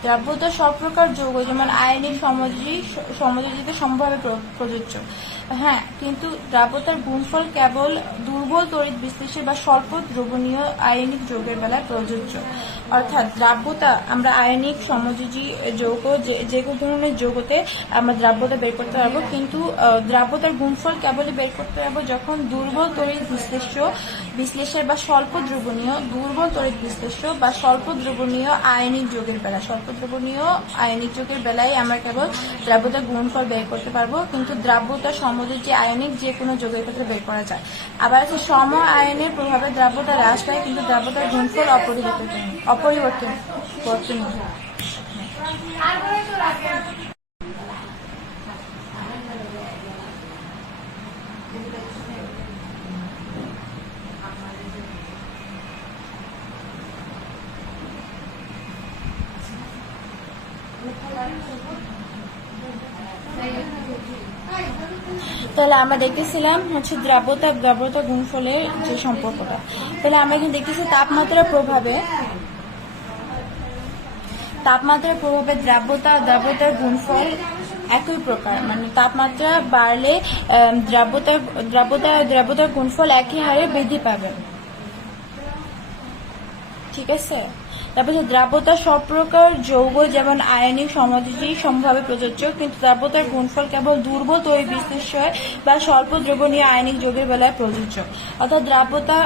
দ্রাব্যতা সব প্রকার যৌগ যেমন আয়নিক সমযোজিত সমভাবে প্রযোজ্য। হ্যাঁ, কিন্তু দ্রাব্যতার গুণফল কেবল দুর্বল তড়িৎ বিশ্লেষী বা স্বল্প দ্রবণীয় আয়নিক যৌগের বেলায় প্রযোজ্য। অর্থাৎ দ্রাব্যতা আমরা আয়নিক সমযোজী যৌগ যে কোনো ধরনের যৌগতে আমরা দ্রাব্যতা বের করতে পারবো, কিন্তু দ্রাব্যতার গুণফল কেবলই বের করতে পারবো যখন দুর্বল তড়িৎ বিশ্লেষের বা স্বল্প দ্রবণীয় আয়নিক যৌগের বেলায়, স্বল্প দ্রবণীয় আয়নিক যৌগের বেলায় আমরা কেবল দ্রাব্যতার গুণফল বের করতে পারবো, কিন্তু দ্রাব্যতা সমযোজী আয়নিক যে কোনো যৌগের ক্ষেত্রে বের করা যায়। আবার আছে সম আয়নের প্রভাবে দ্রাব্যতা হ্রাস পায়, কিন্তু দ্রাব্যতার গুণফল অপরিবর্তনীয়। তাহলে আমরা দেখতেছিলাম হচ্ছে দ্রাব্যতা গুণফলের যে সম্পর্কটা। তাহলে আমরা এখানে দেখতেছি তাপমাত্রার প্রভাবে দ্রাব্যতার গুণফল একই প্রকার, মানে তাপমাত্রা বাড়লে দ্রাব্যতার গুণফল একই হারে বৃদ্ধি পাবে। ঠিক আছে, তারপর দ্রাব্যতা সব প্রকার যৌগ যেমন আয়নিক সমযোজী সমভাবে প্রযোজ্য, কিন্তু দ্রাব্যতার গুণফল কেবল দুর্বল তড়িৎ বিশ্লেষ্য বা স্বল্প দ্রবণীয় আয়নিক যৌগের বেলায় প্রযোজ্য। অর্থাৎ দ্রাব্যতা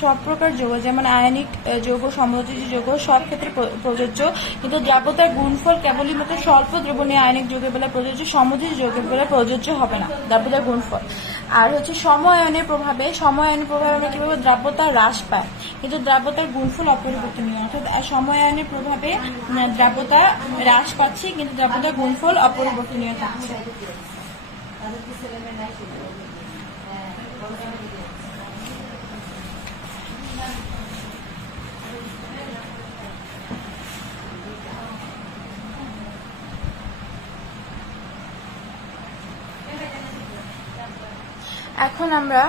সব প্রকার যৌগ যেমন আয়নিক যৌগ সমযোজী যৌগ সব ক্ষেত্রে প্রযোজ্য, কিন্তু দ্রাব্যতার গুণফল কেবলই মাত্র স্বল্প দ্রবণীয় আয়নিক যৌগের বেলায় প্রযোজ্য, সমযোজী যৌগের বেলায় প্রযোজ্য হবে না দ্রাব্যতার গুণফল। আর হচ্ছে সম আয়নের প্রভাবে আমরা কিভাবে দ্রাব্যতা হ্রাস পায়, কিন্তু দ্রাব্যতার গুণফল অপরিবর্তনীয়। অর্থাৎ সম আয়নের প্রভাবে দ্রাব্যতা হ্রাস পাচ্ছে, কিন্তু দ্রাব্যতার গুণফল অপরিবর্তনীয় থাকছে। এখন আমরা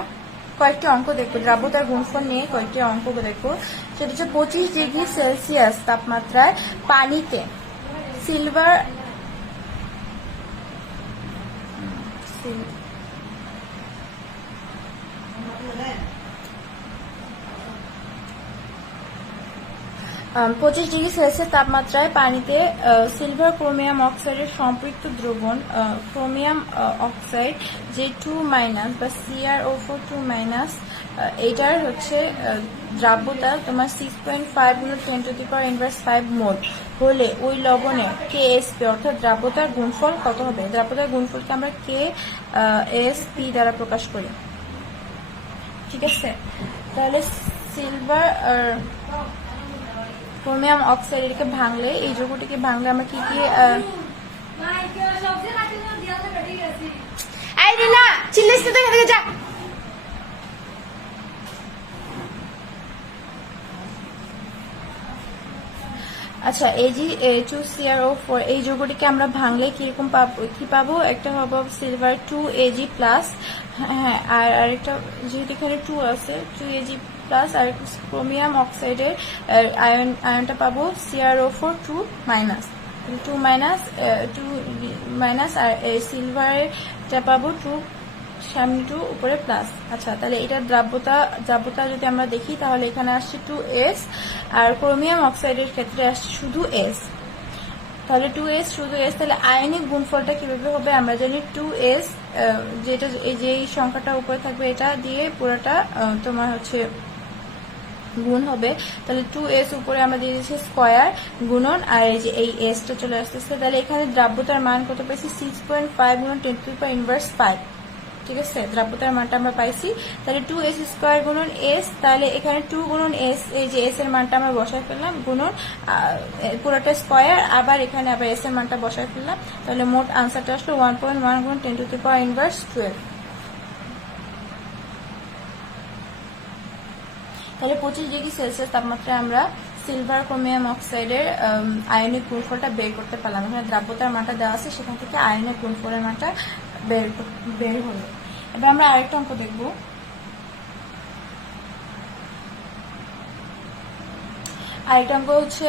কয়েকটি অঙ্ক দেখবো, দ্রাব্যতার গুণফল নিয়ে কয়েকটি অঙ্ক দেখবো। সেটা হচ্ছে 25 ডিগ্রি সেলসিয়াস তাপমাত্রায় পানিতে সিলভার 25 ডিগ্রি সেলসিয়াস তাপমাত্রায় পানিতে সিলভার ক্রোমিয়াম অক্সাইডের সম্পৃক্ত দ্রবণ ক্রোমিয়াম অক্সাইড যে2 মাইনাস বা CrO4 2 মাইনাস, এটার হচ্ছে দ্রাব্যতা তোমার 6.5 × 10⁻⁵ মোল হলে ওই লবণের KSP অর্থাৎ দ্রাব্যতার গুণফল কত হবে? দ্রাব্যতার গুণফলকে আমরা KSP দ্বারা প্রকাশ করি। ঠিক আছে, তাহলে সিলভার ক্রোমিয়াম অক্সাইড এটাকে ভাঙলে, এই যৌগটিকে ভাঙলে আমরা কি আচ্ছা Ag2CrO4 এই যৌগটিকে আমরা ভাঙলে কিরকম পাবো? একটা হবে সিলভার 2Ag প্লাস, হ্যাঁ, আর আরেকটা যেহেতু এখানে 2 আছে 2Ag প্লাস, আর ক্রোমিয়াম অক্সাইডের আয়নটা পাবো CrO4 2 মাইনাস আর সিলভারটা পাবো সামনে 2 উপরে প্লাস। আচ্ছা, তাহলে এটা দ্রাব্যতা যদি আমরা দেখি তাহলে এখানে আসছে 2s, আর ক্রোমিয়াম অক্সাইডের ক্ষেত্রে আসছে শুধু s। তাহলে 2s শুধু s, তাহলে আয়নিক গুণফলটা কিভাবে হবে আমরা জানি 2s, যেটা যেই সংখ্যাটা উপরে থাকবে এটা দিয়ে পুরোটা তোমার হচ্ছে গুণ হবে। তাহলে 2s উপরে আমরা দিয়ে দিচ্ছি স্কয়ার গুণন, আর এই যে এই এসটা চলে আসতেছে। তাহলে এখানে দ্রাব্যতার মান কত পাইছি 6.5 গুণন 10⁻⁻5। ঠিক আছে, দ্রাব্যতার মানটা আমরা পাইছি। তাহলে 2s স্কয়ার গুণন s, তাহলে এখানে 2 গুণন s, এই যে s এর মানটা আমরা বসায় ফেললাম গুণন পুরোটা স্কয়ার, আবার এখানে আবার s এর মানটা বসায় ফেললাম। তাহলে মোট আনসারটা আসলো 1.1 গুণন 10⁻⁻12। তাহলে 25 ডিগ্রি সেলসিয়াস তাপমাত্রায় আমরা সিলভার ক্রোমিয়াম অক্সাইডের আয়নিক গুণফলটা বের করতে পারলাম। এখানে দ্রাব্যতার মানটা দেওয়া আছে, সেখান থেকে আয়নিক গুণফলের মানটা বের হলো। এবার আমরা আরেকটা অঙ্ক দেখব। আরেকটা অঙ্ক হচ্ছে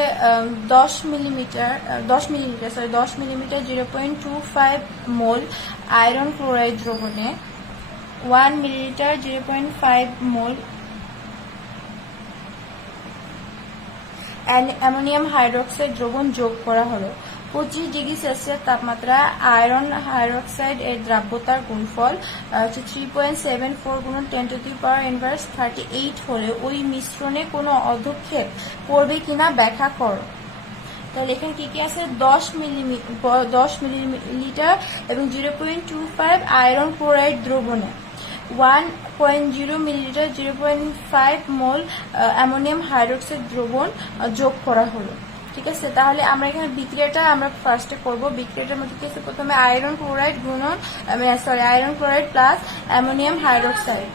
10 মিলিমিটার 0.25 মোল আয়রন ক্লোরাইড দ্রবণে 1 মিলিলিটার 0.5 মোল অ্যামোনিয়াম হাইড্রোক্সাইড দ্রবণ যোগ করা হলো। 25 ডিগ্রি সেলসিয়াস তাপমাত্রা আয়রন হাইড্রোক্সাইড এর দ্রাব্যতার গুণফল 3.74 গুণন 10⁻⁻38 হলে ওই মিশ্রণে কোনো অধক্ষেপ পড়বে কিনা ব্যাখ্যা করো। তাহলে এখানে কি কি আছে 10 মিলিলিটার এবং 0.25 আয়রন ক্লোরাইড দ্রবণে 1.0 মিলিলিটার 0.5 মোল অ্যামোনিয়াম হাইড্রোক্সাইড দ্রবণ যোগ করা হলো। ঠিক আছে, তাহলে আমরা এখানে বিক্রিয়াটা আমরা ফার্স্টে করব। বিক্রিয়াটার মধ্যে কি আছে প্রথমে আয়রন ক্লোরাইড গুণন iron chloride plus ammonium hydroxide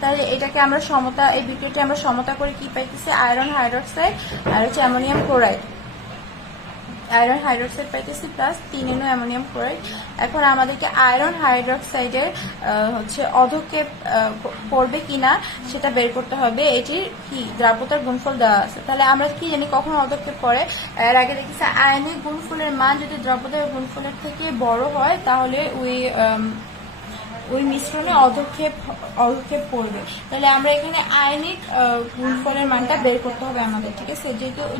তাহলে এটাকে আমরা সমতা, এই বিক্রিয়াটা আমরা সমতা করে কি পাইতেছি আয়রন হাইড্রোক্সাইড আর হচ্ছে অ্যামোনিয়াম ক্লোরাইড, আয়রন হাইড্রোক্সাইড পাইতেছি প্লাস 3 অ্যামোনিয়াম ক্লোরাইড। এখন আমাদেরকে আয়রন হাইড্রোক্সাইডের হচ্ছে অধক্ষেপ পড়বে কিনা সেটা বের করতে হবে। এটির কি দ্রাব্যতার গুণফল দেওয়া আছে। তাহলে আমরা কি জানি কখন অধক্ষেপ পড়ে, এর আগে দেখেছি আয়নিক গুণফলের মান যদি দ্রাব্যতার গুণফলের থেকে বড় হয় তাহলে ওই মিশ্রণে অধক্ষেপ পড়বে। তাহলে আমরা এখানে আয়নিক গুণফলের মানটা বের করতে হবে আমাদের। ঠিক আছে,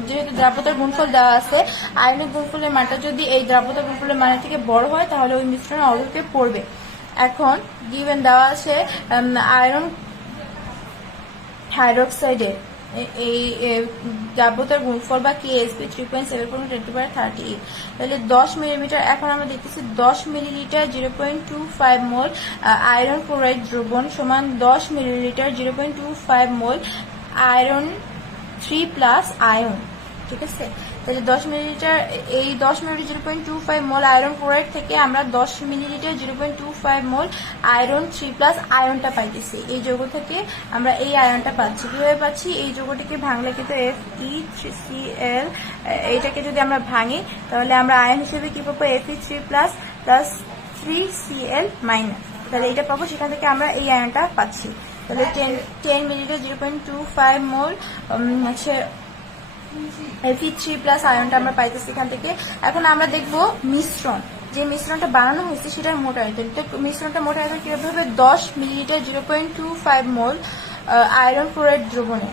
যেহেতু দ্রাব্যতার গুণফল দেওয়া আছে, আয়নিক গুণফলের মানটা যদি এই দ্রাব্যতার গুণফলের মানের থেকে বড় হয় তাহলে ওই মিশ্রণে অধক্ষেপ পড়বে। এখন গিভেন দেওয়া আছে আয়রন হাইড্রোক্সাইডের এই দ্রাব্যতার গুণফল বা কেএসপি 3.7 তাহলে 10 মিলিমিটার। এখন আমরা দেখতেছি 10 মিলিলিটার 0.25 মোল আয়রন ক্লোরাইড দ্রবণ সমান 10 মিলিলিটার 0.25 মোল আয়রন 3 প্লাস আয়ন। ঠিক আছে, তাহলে 10 মিলিলিটার 0.25 মোল আয়রন ক্লোরাইড থেকে আমরা 10 মিলিলিটার 0.25 মোল আয়রন 3 প্লাস আয়নটা পাইতেছি। এই যৌগ থেকে আমরা এই আয়নটা পাচ্ছি। কিভাবে পাচ্ছি, এই যৌগটিকে ভাঙলে কিন্তু Fe3Cl, এইটাকে যদি আমরা ভাঙি তাহলে আমরা আয়ন হিসেবে কি পাবো Fe3 প্লাস 3Cl মাইনাস, তাহলে এটা পাবো। সেখান থেকে আমরা এই আয়নটা পাচ্ছি। তাহলে 10 মিলিলিটার 0.25 মোল হচ্ছে Fe3 প্লাস আয়নটা আমরা পাইতেছি এখান থেকে। এখন আমরা দেখব মিশ্রণ, যে মিশ্রণটা বানানো হয়েছে সেটার মোট আয়তন। মিশ্রণটা মোট আয়তন কিভাবে হবে 10 মিলিলিটার 0.25 মোল আয়রন ক্লোরাইড দ্রবণে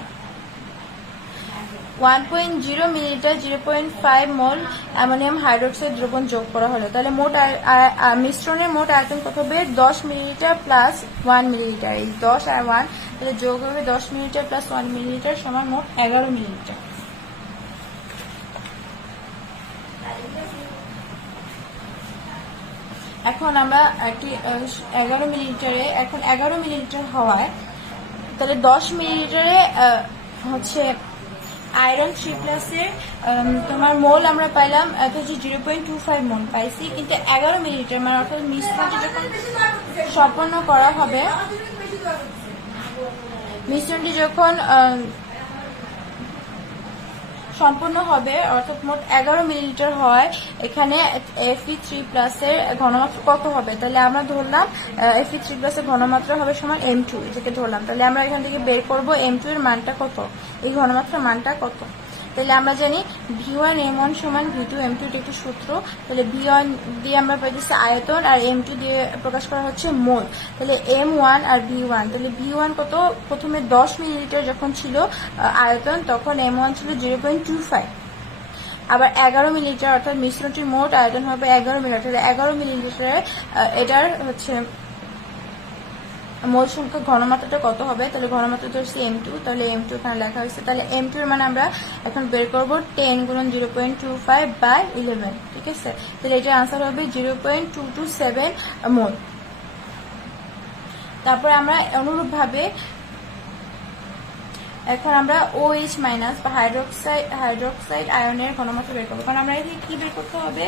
1.0 মিলিলিটার 0.5 মোল অ্যামোনিয়াম হাইড্রোক্সাইড দ্রবণ যোগ করা হলো। তাহলে মোট মিশ্রণের মোট আয়তন কত হবে 10 মিলিলিটার প্লাস 1 মিলিলিটার, এই 10 আর 1 তাহলে যোগ হবে 10 মিলিলিটার প্লাস 1 মিলিলিটার সমান মোট 11 মিলিলিটার। এখন আমরা একটি 11 মিলিলিটারে, এখন 11 মিলিলিটার হওয়ায় তাহলে 10 মিলিলিটারে হচ্ছে আয়রন 3 প্লাসের তোমার মোল আমরা পাইলাম 0.25 মোল পাইছি, কিন্তু 11 মিলিলিটার মানে অর্থাৎ মিশ্রণটি যখন সম্পন্ন করা হবে, মিশ্রণটি যখন সম্পূর্ণ হবে অর্থাৎ মোট 11 মিলিলিটার হয়, এখানে Fe3 প্লাসের ঘনমাত্রা কত হবে। তাহলে আমরা ধরলাম Fe3 প্লাসের ঘনমাত্রা হবে সমান M2, এটাকে ধরলাম। তাহলে আমরা এখান থেকে বের করব M2 এর মানটা কত, এই ঘনমাত্রার মানটা কত। তাহলে আমরা জানি V1M1 সমান V2M2, এটা একটি সূত্র। তাহলে V1 দিয়ে আমরা পাইতেছি আয়তন, আর M2 দিয়ে প্রকাশ করা হচ্ছে মোল। তাহলে M1 আর V1, তাহলে V1 কত, প্রথমে 10 মিলিলিটার যখন ছিল আয়তন, তখন M1 ছিল 0.25, আবার 11 মিলিলিটার, অর্থাৎ মিশ্রণটির মোট আয়তন হবে 11 মিলিলিটার। 11 মিলিলিটারে এটার হচ্ছে মোল সংখ্যা ঘনমাত্রাটা কত হবে, তাহলে ঘনমাত্রা ধরছি M2, তাহলে M2 এখানে লেখা হয়েছে। তাহলে M2 এর মানে আমরা এখন বের করব 10 গুণন 0.25/11, ঠিক আছে। তাহলে এটার আনসার হবে 0.227 মোল। তারপর আমরা অনুরূপভাবে এখন আমরা OH মাইনাস বা হাইড্রোক্সাইড আয়নের ঘনমাত্রা বের করবো। কারণ আমরা এখানে কি বের করতে হবে,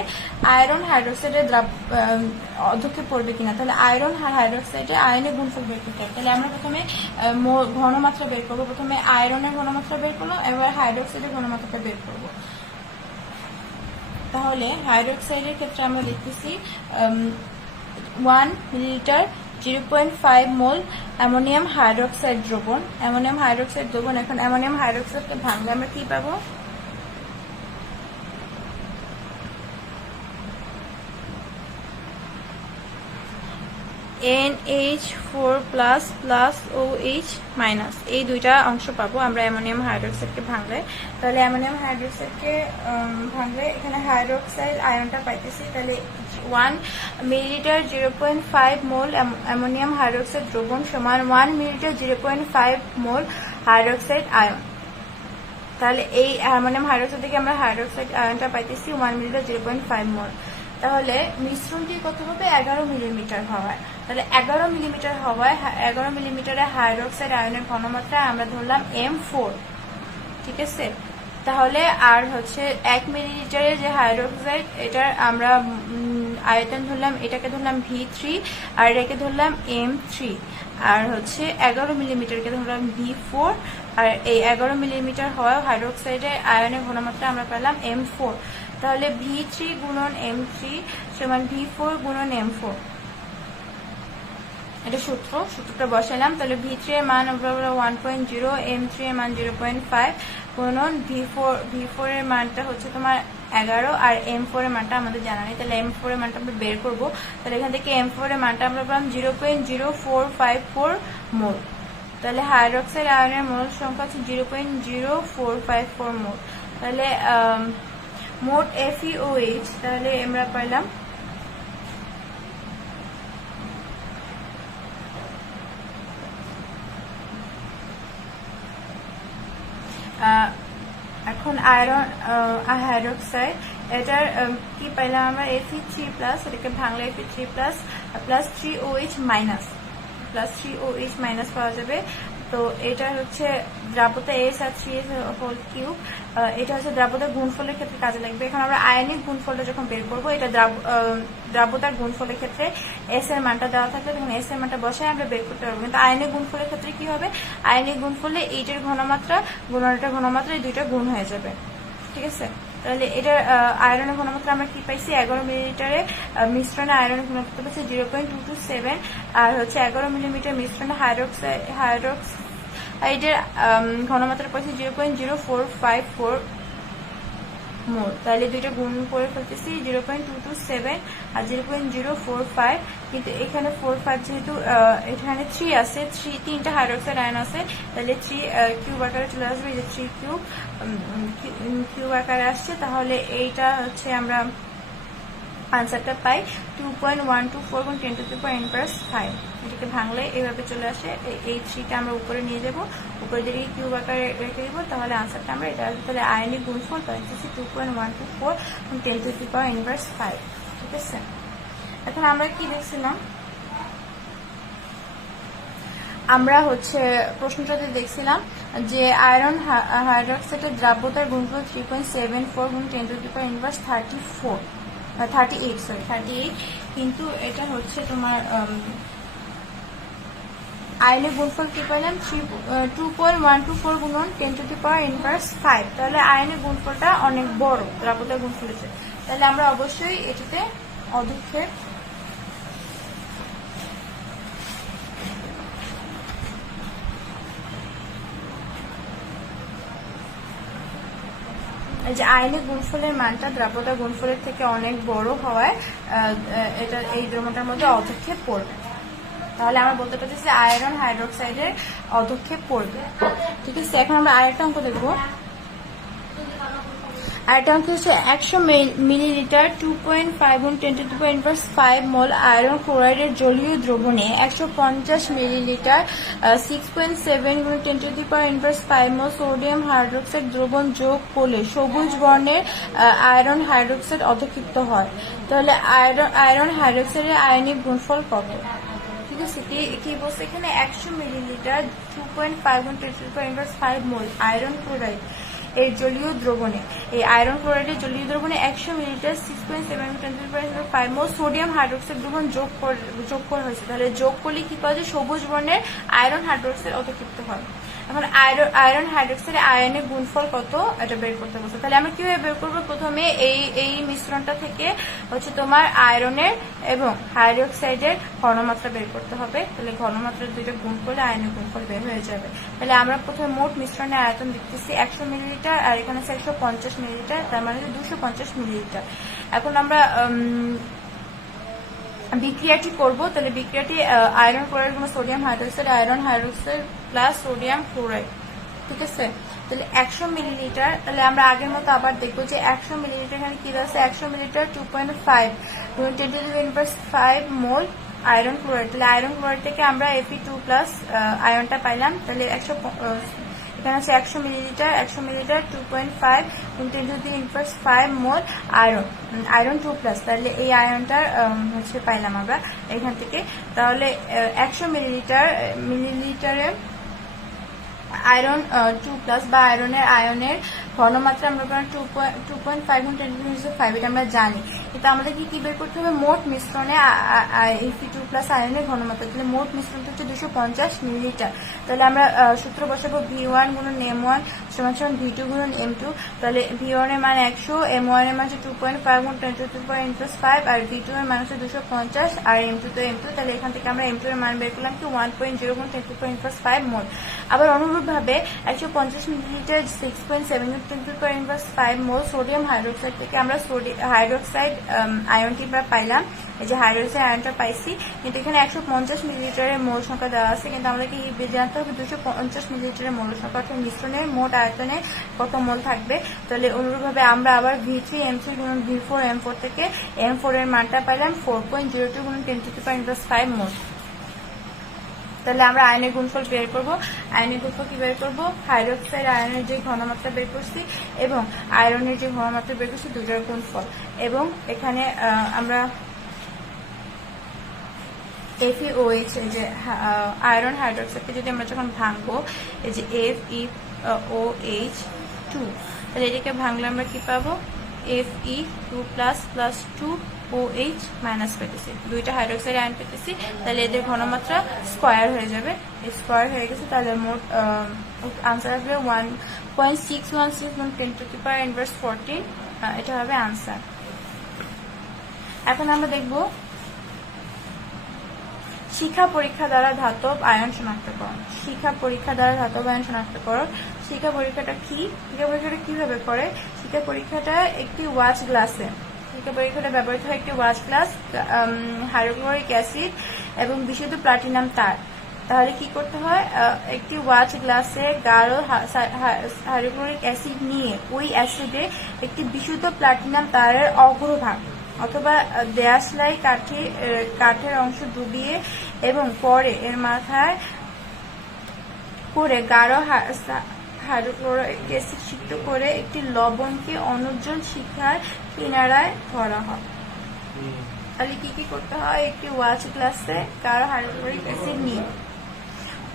আয়রন হাইড্রোক্সাইডের অধ্যক্ষে পড়বে কিনা। তাহলে আয়রন আর হাইড্রোক্সাইডে আয়নের গুণফল বের করতে হবে। তাহলে আমরা প্রথমে ঘনমাত্রা বের করবো। প্রথমে আয়রনের ঘনমাত্রা বের করলো, এবার হাইড্রোক্সাইডের ঘনমাত্রাটা বের করবো। তাহলে হাইড্রোক্সাইডের ক্ষেত্রে আমরা দেখতেছি 1 মিলিলিটার 0.5 মোল অ্যামোনিয়াম হাইড্রোক্সাইড দ্রবণ। অ্যামোনিয়াম হাইড্রোক্সাইড দ্রবণ, এখন অ্যামোনিয়াম হাইড্রোক্সাইডকে ভাঙলে আমরা কি পাবো, NH4 plus plus OH minus, এই দুইটা অংশ পাবো আমরা অ্যামোনিয়াম হাইড্রোক্সাইডকে ভাঙলে। তাহলে অ্যামোনিয়াম হাইড্রোক্সাইডকে ভাঙলে এখানে হাইড্রোক্সাইড আয়নটা পাইতেছি। তাহলে 1 মিলিলিটার 0.5 মোল অ্যামোনিয়াম হাইড্রোক্সাইড দ্রবণ সমান 1 মিলিলিটার 0.5 মোল হাইড্রোক্সাইড আয়ন। তাহলে এই অ্যামোনিয়াম হাইড্রোক্সাইড থেকে আমরা হাইড্রোক্সাইড আয়নটা পাইতেছি 1 মিলিলিটার 0.5 মোল। তাহলে মিশ্রণটি কত হবে, 11 মিলিমিটার হওয়ায়। তাহলে 11 মিলিমিটার হওয়ায় 11 মিলিমিটারে হাইড্রোক্সাইড আয়নের ঘনমাত্রা আমরা ধরলাম M4, ঠিক আছে। তাহলে আর হচ্ছে 1 মিলিলিটারের যে হাইড্রোক্সাইড, এটার আমরা আয়তন ধরলাম, এটাকে ধরলাম V3 আর এটাকে ধরলাম M3, আর হচ্ছে 11 মিলিমিটারকে ধরলাম V4, আর এই 11 মিলিমিটার হওয়া হাইড্রোক্সাইডের আয়নের ঘনমাত্রা আমরা পেলাম M4। তাহলে V3 গুণন M3 সমান V4 গুণন M4, এটা সূত্রটা বসালাম। তাহলে V3 এর মান আমরা 1.0, M3 এর মান 0.5 গুণন V4 এর মানটা হচ্ছে তোমার 11, আর M4 এর মানটা আমাদের জানা নেই। তাহলে M4 এর মানটা আমরা বের করবো। তাহলে এখান থেকে M4 এর মানটা আমরা পেলাম 0.0454 মোল। তাহলে হাইড্রোক্সাইড আয়নের মোল সংখ্যা হচ্ছে 0.0454 মোল। তাহলে মোট FeOH, তাহলে আমরা পেলাম এখন আয়রন হাইড্রোক্সাইড, এটার কি পাইলাম আমরা Fe3 প্লাস, এটাকে ভাঙলে Fe3 plus plus 3OH minus, plus 3OH minus পাওয়া যাবে। তো এটা হচ্ছে দ্রাবতা S আর 3S হোল কিউব, এটা হচ্ছে দ্রাবতার গুণফলের ক্ষেত্রে কাজে লাগবে। এখন আমরা আয়নিক গুণফলটা যখন বের করবো, এটা দ্রাবতার গুণফলের ক্ষেত্রে S এর মানটা দেওয়া থাকলে তখন S এর মানটা বসায় আমরা বের করতে পারবো। কিন্তু আয়নিক গুণফলের ক্ষেত্রে কি হবে, আয়নিক গুণফলে এইটার ঘনমাত্রা গুণন এটার ঘনমাত্রা, এই দুইটা গুণ হয়ে যাবে, ঠিক আছে। তাহলে এটার আয়রনের ঘনমাত্রা আমরা কি পাইছি, 11 মিলিলিটারে মিশ্রণে আয়রনের ঘনমাত্রা পাইছি 0.227, আর হচ্ছে 11 মিলিমিটার মিশ্রণে হাইড্রোক্সাইডের ঘনমাত্রা পাইছি 0.0454 মোল। তাহলে দুইটা গুণ করে ফেলতেছি 0.227 আর 0.045, কিন্তু এখানে 45 যেহেতু এখানে 3 আছে, 3টা হাইড্রোক্সাইড আয়ন আছে, তাহলে 3 কিউব আকারে চলে আসবে, এই যে 3 কিউব আকারে আসছে। তাহলে এইটা হচ্ছে আমরা আনসারটা পাই 2.124 গুণ 10 টু দি পাওয়ার -5। এটাকে ভাঙলে এইভাবে চলে আসে, এই 3টা আমরা উপরে নিয়ে যাব, উপরে দিকে কিউব আকারে রেখে দিব, তাহলে আনসারটা আমরা এটা আসবে। তাহলে আয়নিক গুণফল পাইতেছি 2.124 গুণ 10 টু দি পাওয়ার -5, ঠিক আছে। এখন আমরা কি দেখছিলাম, আমরা হচ্ছে প্রশ্নটাতে দেখছিলাম যে আয়রন হাইড্রোক্সাইডের দ্রাব্যতার গুণফল 3.74 গুণ 10 টু দি পাওয়ার -38, কিন্তু এটা হচ্ছে তোমার আয়নের গুণফল কি পেলাম 2.124 গুণন 10 টু দি পাওয়ার -5। তাহলে আয়নের গুণফলটা অনেক বড় দ্রাবতার গুণফলের চেয়ে। তাহলে আমরা অবশ্যই এটিতে অধক্ষেপ এই যে আয়নিক গুণফলের মানটা দ্রাব্যতা গুণফলের থেকে অনেক বড় হওয়ায় এটা এই দ্রবণটার মধ্যে অধক্ষেপ পড়বে। তাহলে আমরা বলতে পারছি যে আয়রন হাইড্রোক্সাইডের অধক্ষেপ পড়বে। ঠিক আছে, এখন আমরা আরেকটা অঙ্ক দেখবো। আরেকটা অঙ্ক হচ্ছে 100 মিলিলিটার 2.5 × 10⁻⁵ মোল আয়রন ক্লোরাইডের জলীয় দ্রবণে 150 মিলিলিটার 6.7 × 10⁻⁵ মোল সোডিয়াম হাইড্রোক্সাইড দ্রবণ যোগ করলে সবুজ বর্ণের আয়রন হাইড্রোক্সাইড অধক্ষিপ্ত হয়। তাহলে আয়রন হাইড্রোক্সাইডের আয়নিক গুণফল কত? ঠিক আছে, কি বলছে এখানে 100 মিলিলিটার 2.5 × 10⁻⁵ মোল আয়রন ক্লোরাইড এই জলীয় দ্রবণে, এই আয়রন ক্লোরাইডের জলীয় দ্রবণে 100 মিলিলিটার 6.7 × 10⁻⁵ মোল সোডিয়াম হাইড্রোক্সাইড দ্রবণ যোগ করা হয়েছে। তাহলে যোগ করলে কি পাওয়া যায়? সবুজ বর্ণের আয়রন হাইড্রোক্সাইড অধক্ষিপ্ত হয়। এখন আয়রন হাইড্রোক্সাইডের আয়নের গুণফল কত এটা বের করতে বলছে। তাহলে আমরা কিভাবে বের করবো? প্রথমে এই মিশ্রণটা থেকে হচ্ছে তোমার আয়রনের এবং হাইড্রোক্সাইডের ঘনমাত্রা বের করতে হবে। তাহলে ঘনমাত্রা দুইটা গুণ করলে আয়নের গুণফল বের হয়ে যাবে। তাহলে আমরা প্রথমে মোট মিশ্রণের আয়তন দেখতেছি 100 মিলিলিটার, আর এখানে আছে 150 মিলিলিটার, তার মানে 250 মিলিলিটার। এখন আমরা বিক্রিয়াটি করব। তাহলে বিক্রিয়াটি আয়রন ক্লোরাইড এবং sodium hydroxide, iron hydroxide plus sodium chloride. ঠিক আছে, তাহলে 100 মিলিলিটার, তাহলে আমরা আগের মতো আবার দেখবো যে 100 মিলিলিটার এখানে কি আছে? 100 মিলিলিটার 2.5 × 10⁻⁵ মোল আয়রন ক্লোরাইড। তাহলে আয়রন ক্লোরাইড থেকে আমরা Fe2+ আয়রনটা পাইলাম। তাহলে এখানে আছে 100 মিলিলিটার 2.5 × 10⁻⁵ মোল আয়রন 2+। তাহলে এই আয়রনটার হচ্ছে পাইলাম আমরা এখান থেকে। তাহলে 100 মিলিলিটারে আয়রন 2+ বা আয়নের ঘনমাত্রা আমরা 2.5 × 10⁻⁵ এটা আমরা জানি, কিন্তু আমাদেরকে কি বের করতে হবে? মোট মিশ্রণে Fe2+ আয়নের ঘনমাত্রা। তাহলে মোট মিশ্রণটা হচ্ছে 250 মিলিলিটার। তাহলে আমরা সূত্র বসাবো V1 × M1 = V2 × M2। তাহলে V1 এর মান 100, M1 এর মান হচ্ছে 2.5 × 10⁻⁵, আর V2 এর মান হচ্ছে 250, আর M2 তো M2। তাহলে এখান থেকে আমরা M2 এর মান বের করলাম কি 1.0 × 10⁻⁵ মোল। আবার অনুরূপভাবে 150 মিলিলিটার 6.7 × 10⁻⁵ মোল সোডিয়াম হাইড্রোক্সাইড থেকে আমরা হাইড্রোক্সাইড আয়নটি পাইলাম। এই যে হাইড্রোক্সাইড আয়নটা পাইছি, কিন্তু এখানে 150 মিলিলিটারের মোল সংখ্যা দেওয়া আছে, কিন্তু আমাদেরকে জানতে হবে 250 মিলিলিটারের মোল সংখ্যা, অর্থাৎ মিশ্রণের মোট আয়তনে কত মোল থাকবে। তাহলে অনুরূপভাবে আমরা আবার V3 M3 × V4 M4 থেকে M4 এর মানটা পাইলাম 4.02 × 10⁻⁵ মোল। তাহলে আমরা আয়নের গুণফল বের করব। আয়নের গুণফল কি বের করব? হাইড্রোক্সাইড আয়নের যে ঘনমাত্রা বের করছি এবং আয়রনের যে ঘনমাত্রা বের করছি দুটোর গুণফল। এবং এখানে আমরা FeOH, এই যে আয়রন হাইড্রোক্সাইডকে যদি আমরা যখন ভাঙবো, এই যে FeOH2, তাহলে এটাকে ভাঙলে আমরা কি পাবো? Fe2+ 2OH- পেতেছি, দুইটা হাইড্রোক্সাইড আয়ন পেতেছি। তাহলে এদের ঘনমাত্রা স্কয়ার হয়ে যাবে, স্কয়ার হয়ে গেছে। তাহলে মোট আনসার আসবে 1.616 × 10⁻⁴14, এটা হবে আনসার। এখন আমরা দেখব শিখা পরীক্ষা দ্বারা ধাতব আয়ন শনাক্তকরণ। শিখা পরীক্ষা দ্বারা ধাতব আয়ন শনাক্তকরণ। শিখা পরীক্ষাটা কি? শিখা পরীক্ষাটা কিভাবে করে? শিখা পরীক্ষাটা একটি ওয়াচ গ্লাসে, শিখা পরীক্ষাটা ব্যবহৃত হয় একটি ওয়াচ গ্লাস, হাইড্রোক্লোরিক অ্যাসিড এবং বিশুদ্ধ প্লাটিনাম তার। তাহলে কি করতে হয়? একটি ওয়াচ গ্লাসে গাঢ় হাইড্রোক্লোরিক অ্যাসিড নিয়ে ওই অ্যাসিডে একটি বিশুদ্ধ প্লাটিনাম তারের অগ্রভাগ অথবা দেয়াশলাই কাঠের অংশ ডুবিয়ে এবং পরে এর মাথায় করে গাঢ় হাইড্রোক্লোরিক অ্যাসিড সিক্ত করে একটি লবণকে অনুজ্জ্বল শিখার কিনারায় ধরা হয়। তাহলে কি করতে হয়? একটি ওয়াচ গ্লাসে গাঢ় হাইড্রোক্লোরিক অ্যাসিড নিয়ে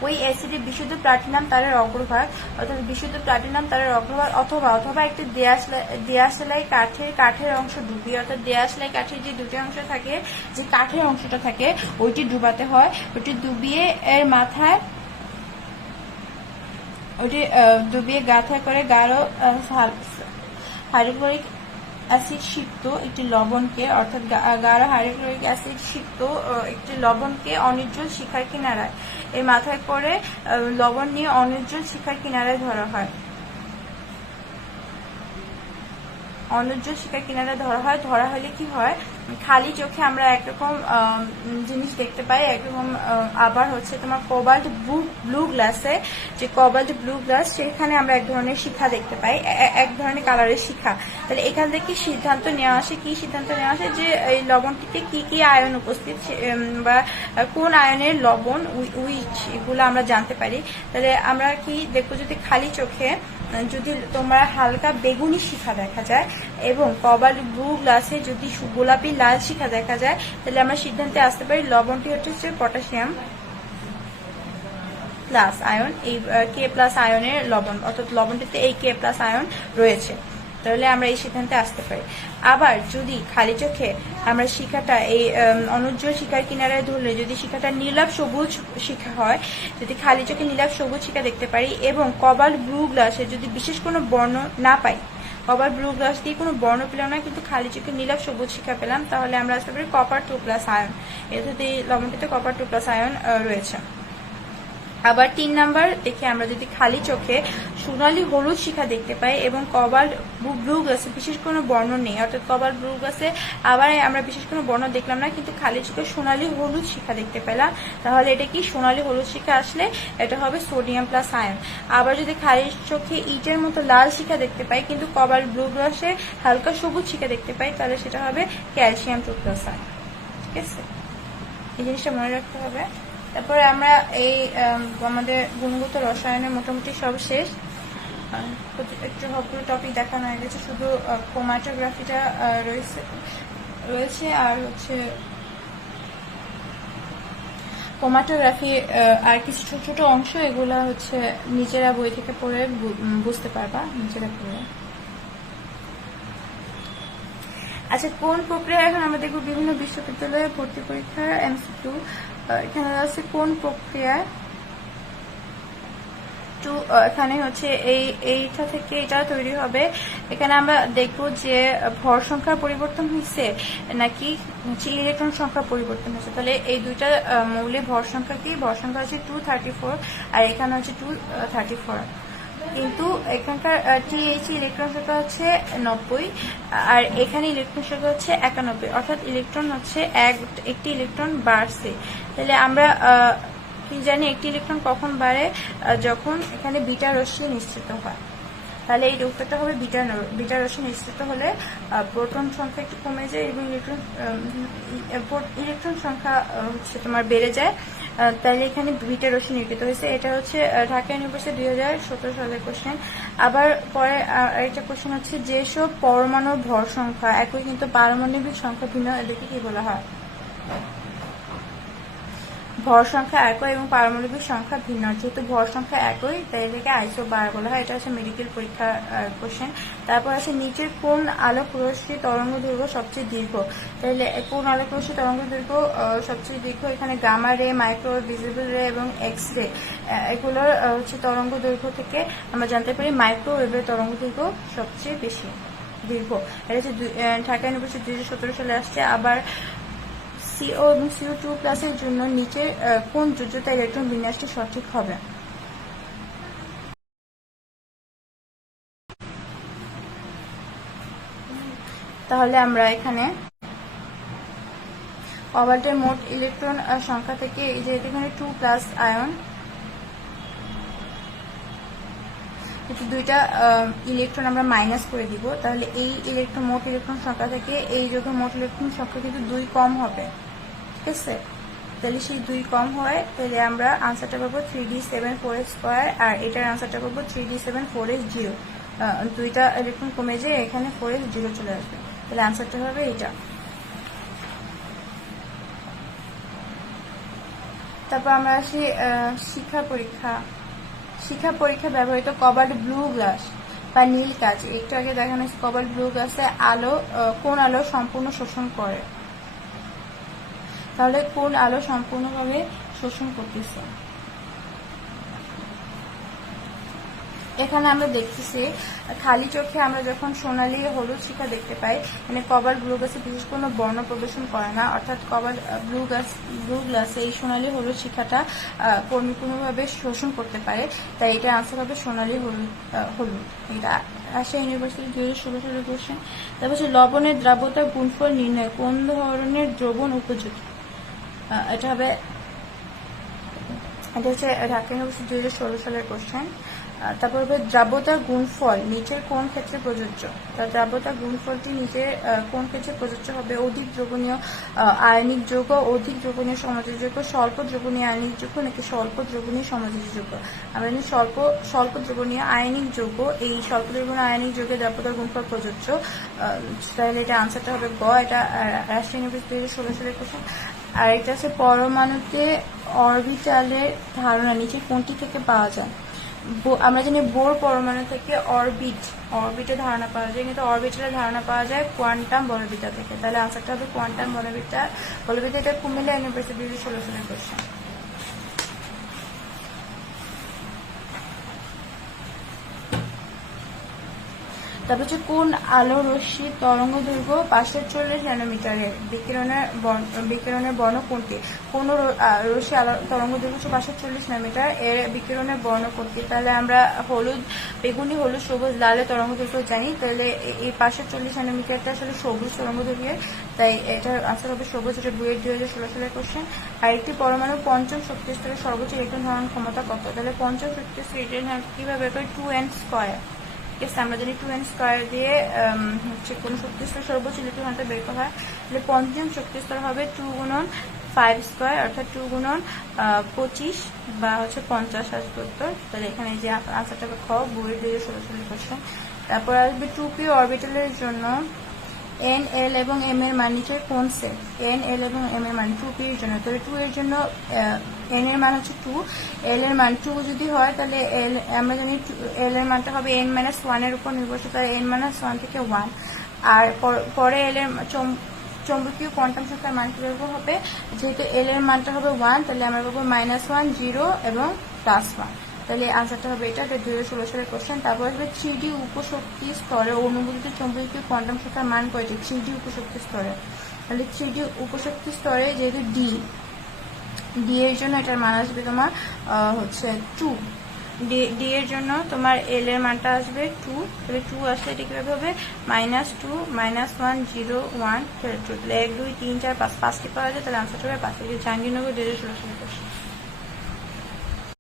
ওই অ্যাসিডে বিশুদ্ধ প্লাটিনাম তারের অগ্রভাগ অর্থাৎ বিশুদ্ধ প্লাটিনাম তারের অগ্রভাগ অথবা একটি দেয়াশলাই কাঠের অংশ ডুবিয়ে, অর্থাৎ দেয়াশলাই কাঠের যে দুটি অংশ থাকে, যে কাঠের অংশটা থাকে ওইটি ডুবাতে হয়। ওইটি ডুবিয়ে এর মাথায় গাঁথা করে গাঢ় হাইড্রোক্লোরিক অ্যাসিড সিক্ত একটি লবণকে, অর্থাৎ গাঢ় হাইড্রোক্লোরিক অ্যাসিড সিক্ত একটি লবণকে অনুজ্জ্বল শিখার কিনারায়, এর মাথায় করে লবণ নিয়ে অনুজ্জ্বল শিখার কিনারায় ধরা হয়। অনুজ্জ্বল শিখার কিনারা ধরা হলে কি হয়, খালি চোখে আমরা একরকম জিনিস দেখতে পাই, একরকম। আবার হচ্ছে তোমার কোবাল্ট ব্লু গ্লাসে, যে কোবাল্ট ব্লু গ্লাস, সেখানে আমরা এক ধরনের শিখা দেখতে পাই, এক ধরনের কালারের শিখা। তাহলে এখান থেকে সিদ্ধান্ত নেওয়া আসে যে এই লবণটিতে কি কি আয়ন উপস্থিত, বা কোন আয়নের লবণ উইচ, এগুলো আমরা জানতে পারি। তাহলে আমরা কি দেখবো, যদি খালি চোখে যদি তোমরা হালকা বেগুনি শিখা দেখা যায় এবং কোবাল্ট ব্লু গ্লাসে যদি গোলাপি লাল শিখা দেখা যায়, তাহলে আমরা সিদ্ধান্তে আসতে পারি লবণটি হচ্ছে পটাশিয়াম প্লাস আয়ন, এই কে প্লাস আয়নের লবণ, অর্থাৎ লবণটিতে এই কে প্লাস আয়ন রয়েছে। তাহলে আমরা এই সিদ্ধান্তে আসতে পারি। আবার যদি খালি চোখে আমরা শিখাটা এই অনুজ্জ্বল শিখার কিনারায় ধরলে যদি শিখাটা নীলাভ সবুজ শিখা হয়, যদি খালি চোখে নীলাভ সবুজ শিখা দেখতে পারি এবং কোবাল্ট ব্লু গ্লাসে যদি বিশেষ কোনো বর্ণ না পাই, কোবাল্ট ব্লু গ্লাস দিয়ে কোনো বর্ণ পেলাম না কিন্তু খালি চোখে নীলাভ সবুজ শিখা পেলাম, তাহলে আমরা আসতে পারি কপার 2+ আয়ন। এতে লবণটিতে কপার 2+ আয়ন রয়েছে। আবার 3 নাম্বার দেখে আমরা যদি খালি চোখে সোনালী হলুদ শিখা দেখতে পাই এবং কোবাল্ট ব্লু গ্লাসে বিশেষ কোনো বর্ণ নেই, অর্থাৎ কোবাল্ট ব্লু গ্লাসে আবার আমরা বিশেষ কোনো বর্ণ দেখলাম না কিন্তু খালি চোখে সোনালী হলুদ শিখা দেখতে পেলাম, তাহলে এটা কি সোনালী হলুদ শিখা আসলে এটা হবে সোডিয়াম প্লাস আয়ন। আবার যদি খালি চোখে ইটের মতো লাল শিখা দেখতে পাই কিন্তু কোবাল্ট ব্লু গ্লাসে হালকা সবুজ শিখা দেখতে পাই, তাহলে সেটা হবে ক্যালসিয়াম 2+ আয়ন। ঠিক আছে, এই জিনিসটা মনে রাখতে হবে। তারপরে আমরা এই আমাদের গুণগত রসায়নের মোটামুটি সব শেষ, একটু সবগুলো টপিক দেখানো হয়ে গেছে, শুধু ক্রোমাটোগ্রাফিটা রয়েছে আর হচ্ছে ক্রোমাটোগ্রাফি আর কিছু ছোট ছোট অংশ, এগুলা হচ্ছে নিজেরা বই থেকে পড়ে বুঝতে পারবা, নিজেরা পড়ে। আচ্ছা, কোন প্রক্রিয়া, এখন আমরা দেখবো বিভিন্ন বিশ্ববিদ্যালয়ে ভর্তি পরীক্ষার MCQ। এখানে আছে কোন প্রক্রিয়া এখানে হচ্ছে এইটা থেকে এটা তৈরি হবে। এখানে আমরা দেখবো যে ভর সংখ্যার পরিবর্তন হয়েছে নাকি হচ্ছে ইলেকট্রন সংখ্যার পরিবর্তন হয়েছে। তাহলে এই দুইটা মৌলিক ভর সংখ্যা কি, ভর সংখ্যা হচ্ছে 234 আর এখানে হচ্ছে 234, কিন্তু এখানকার TH ইলেকট্রন সংখ্যা হচ্ছে 90 আর এখানে ইলেকট্রন সংখ্যা হচ্ছে 91, অর্থাৎ ইলেকট্রন হচ্ছে একটি ইলেকট্রন বাড়ছে। তাহলে আমরা কি জানি একটি ইলেকট্রন কখন বাড়ে, যখন এখানে বিটা রশ্মি নিশ্চিত হয়। তাহলে এই উত্তরটা হবে বিটা রশ্মি নিশ্চিত হলে প্রোটন সংখ্যা একটু কমে যায় এবং ইলেকট্রন সংখ্যা হচ্ছে তোমার বেড়ে যায়। তাহলে এখানে বিটা রশ্মি নির্গত হয়েছে। এটা হচ্ছে ঢাকা ইউনিভার্সিটি 2017 সালের কোশ্চেন। আবার পরে একটা কোশ্চেন হচ্ছে যেসব পরমাণুর ভর সংখ্যা একই কিন্তু পারমাণবিক সংখ্যা ভিন্ন, এদেরকে কি বলা হয়? ভর সংখ্যা একই এবং পারমাণবিক সংখ্যা ভিন্ন। যেহেতু ভর সংখ্যা একই তাই এটাকে আইসোবার বলা হয়। এটা হচ্ছে মেডিকেল পরীক্ষার কোশ্চেন। তারপর আছে নিচের কোন আলোক রশ্মি তরঙ্গ দৈর্ঘ্য সবচেয়ে দীর্ঘ। তাহলে কোন আলোক রশ্মি তরঙ্গ দৈর্ঘ্য সবচেয়ে দীর্ঘ, এখানে গামা রে, মাইক্রো, ভিজিবল রে এবং এক্স রে, এগুলোর হচ্ছে তরঙ্গ দৈর্ঘ্য থেকে আমরা জানতে পারি মাইক্রোওয়েভের তরঙ্গ দৈর্ঘ্য সবচেয়ে বেশি দীর্ঘ। এটা হচ্ছে ঢাকা ইউনিভার্সিটি 2017 সালে আসছে। আবার CO এবং CO2+ এর জন্য নিচের কোন যোজ্যতা ইলেকট্রন বিন্যাসটি সঠিক হবে? তাহলে আমরা এখানে কোবাল্টের মোট ইলেকট্রন সংখ্যা থেকে এই যে এখানে 2+ আয়ন, দুইটা ইলেকট্রন আমরা মাইনাস করে দিব, তাহলে এই মোট ইলেকট্রন সংখ্যা থেকে এই যৌগের মোট ইলেকট্রন সংখ্যা কিন্তু 2 কম হবে। ঠিক আছে, তাহলে সেই 2 কম হয়, তাহলে আমরা আনসারটা পাবো 3d7 4s² আর এটার আনসারটা পাবো 3d7 4s0। দুইটা ইলেকট্রন কমে যায়, এখানে 4s0 চলে আসবে, তাহলে আনসারটা হবে এটা। তারপর আমরা আসি শিক্ষা পরীক্ষা ব্যবহৃত কোবাল্ট ব্লু গ্লাস বা নীল কাঁচ। একটু আগে দেখানো হয়েছে কোবাল্ট ব্লু গ্লাসে কোন আলো সম্পূর্ণ শোষণ করে। তাহলে কোন আলো সম্পূর্ণভাবে শোষণ করতেছে, এখানে আমরা দেখতেছি খালি চোখে আমরা যখন সোনালী হলুদ শিখা দেখতে পাই, মানে কোবাল্ট ব্লু গ্লাসে বিশেষ কোনো বর্ণ প্রদর্শন করে না, অর্থাৎ কোবাল্ট ব্লু গ্লাসে এই সোনালী হলুদ শিখাটা পরিপূর্ণভাবে শোষণ করতে পারে, তাই এটা আনসার হবে সোনালী হলুদ। এটা রাজশাহী ইউনিভার্সিটি 2016 সালের কোশ্চেন। তারপর হচ্ছে লবণের দ্রাব্যতার গুণফল নির্ণয়, কোন ধরনের দ্রবণ উপযোগী? এটা হচ্ছে ঢাকা ইউনিভার্সিটি 2016 সালের কোশ্চেন। তারপর হবে দ্রাব্যতার গুণফল নিচের কোন ক্ষেত্রে প্রযোজ্য? তার দ্রাব্যতার গুণফলটি নিচের কোন ক্ষেত্রে প্রযোজ্য হবে? অধিক দ্রবণীয় আয়নিক যৌগ, অধিক দ্রবণীয় সমাজের যৌগ, স্বল্প দ্রবণীয় আয়নিক যৌগ নাকি স্বল্প দ্রবণীয় সমাজের যৌগ? আমরা জানি স্বল্প দ্রবণীয় আয়নিক যৌগ, এই স্বল্প দ্রবণীয় আয়নিক যৌগের দ্রাব্যতার গুণফল প্রযোজ্য। তাহলে এটা আনসারটা হবে গ, এটা রাজশাহী ইউনিভার্সিটি 2016 সালের কোশ্চেন। আর এটা হচ্ছে পরমাণুতে অরবিটালের ধারণা নিচে কোনটি থেকে পাওয়া যায়? আমরা জানি বোর পরমাণু থেকে অরবিটের ধারণা পাওয়া যায়, কিন্তু অরবিটালের ধারণা পাওয়া যায় কোয়ান্টাম বলবিদ্যা থেকে। তাহলে আনসারটা হবে কোয়ান্টাম বলবিদ্যা। এটা কুমিল্লা ইউনিভার্সিটি 2016 সালের কোশ্চেন। তারপর হচ্ছে কোন আলো রশ্মির তরঙ্গ দৈর্ঘ্য 540 ন্যানোমিটারের? বিকিরণের বর্ণ কোনটি? কোন রশ্মি আলো তরঙ্গ দৈর্ঘ্য 540 ন্যানোমিটার, এর বিকিরণের বর্ণ কোনটি? তাহলে আমরা হলুদ, বেগুনি, হলুদ, সবুজ, লালের তরঙ্গ দৈর্ঘ্য জানি। তাহলে এই 540 ন্যানোমিটারটা আসলে সবুজ তরঙ্গ দৈর্ঘ্যের, তাই এটার আনসার হবে সবুজ। এটা 2016 সালের কোশ্চেন। আর একটি পরমাণু পঞ্চম শক্তি স্তরের সর্বোচ্চ ইলেকট্রন ধারণ ক্ষমতা কত? তাহলে পঞ্চম শক্তি স্তরের ইলেকট্রন ধারণ কিভাবে করে? 2n square. আমরা জানি 2n স্কয়ার দিয়ে হচ্ছে কোন শক্তি স্তর সর্বোচ্চ ইলেকট্রন ঘনত্ব বের করা হয়। তাহলে পঞ্চম শক্তি স্তর হবে 2 গুণন 5 স্কয়ার, অর্থাৎ 2 গুণন 25 বা হচ্ছে 50 আসবে উত্তর। তাহলে এখানে যে আনসারটা খ, 2016 সালের কোশ্চেন। তারপর আসবে 2p অরবিটালের জন্য n, l এবং m এর মান নিচে কোন সেট? n, l এবং m এর মান 2p এর জন্য, তাহলে 2 এর জন্য n এর মান হচ্ছে 2, l এর মান 2 যদি হয় তাহলে আমরা জানি l এর মানটা হবে n-1 এর উপর নির্ভরশীল, তাহলে n-1 থেকে 1। আর পরে l এর চৌম্বকীয় কোয়ান্টাম সংখ্যার মান কিভাবে হবে? যেহেতু l এর মানটা হবে 1, তাহলে আমরা পাবো -1, 0 এবং +1। তাহলে আনসারটা হবে এটা 2016 সালের কোশ্চেন। তারপর আসবে 3D উপশক্তি স্তরে অনুমোদিত চৌম্বকীয় কোয়ান্টাম সংখ্যার মান কয়টি? 3D উপশক্তি স্তরে, তাহলে 3D উপশক্তি স্তরে যেহেতু ডি এর জন্য এটার মান আসবে তোমার হচ্ছে 2। ডি এর জন্য তোমার এল এর মানটা আসবে 2, তাহলে 2 আসলে এটা কিভাবে হবে? -2, -1, 0, 1, 2। তাহলে 1, 2, 3, 4, 5 পাঁচটি পাওয়া যায়, তাহলে আনসারটা হবে 5। জাহাঙ্গীরনগর 2016 সালের কোশ্চেন।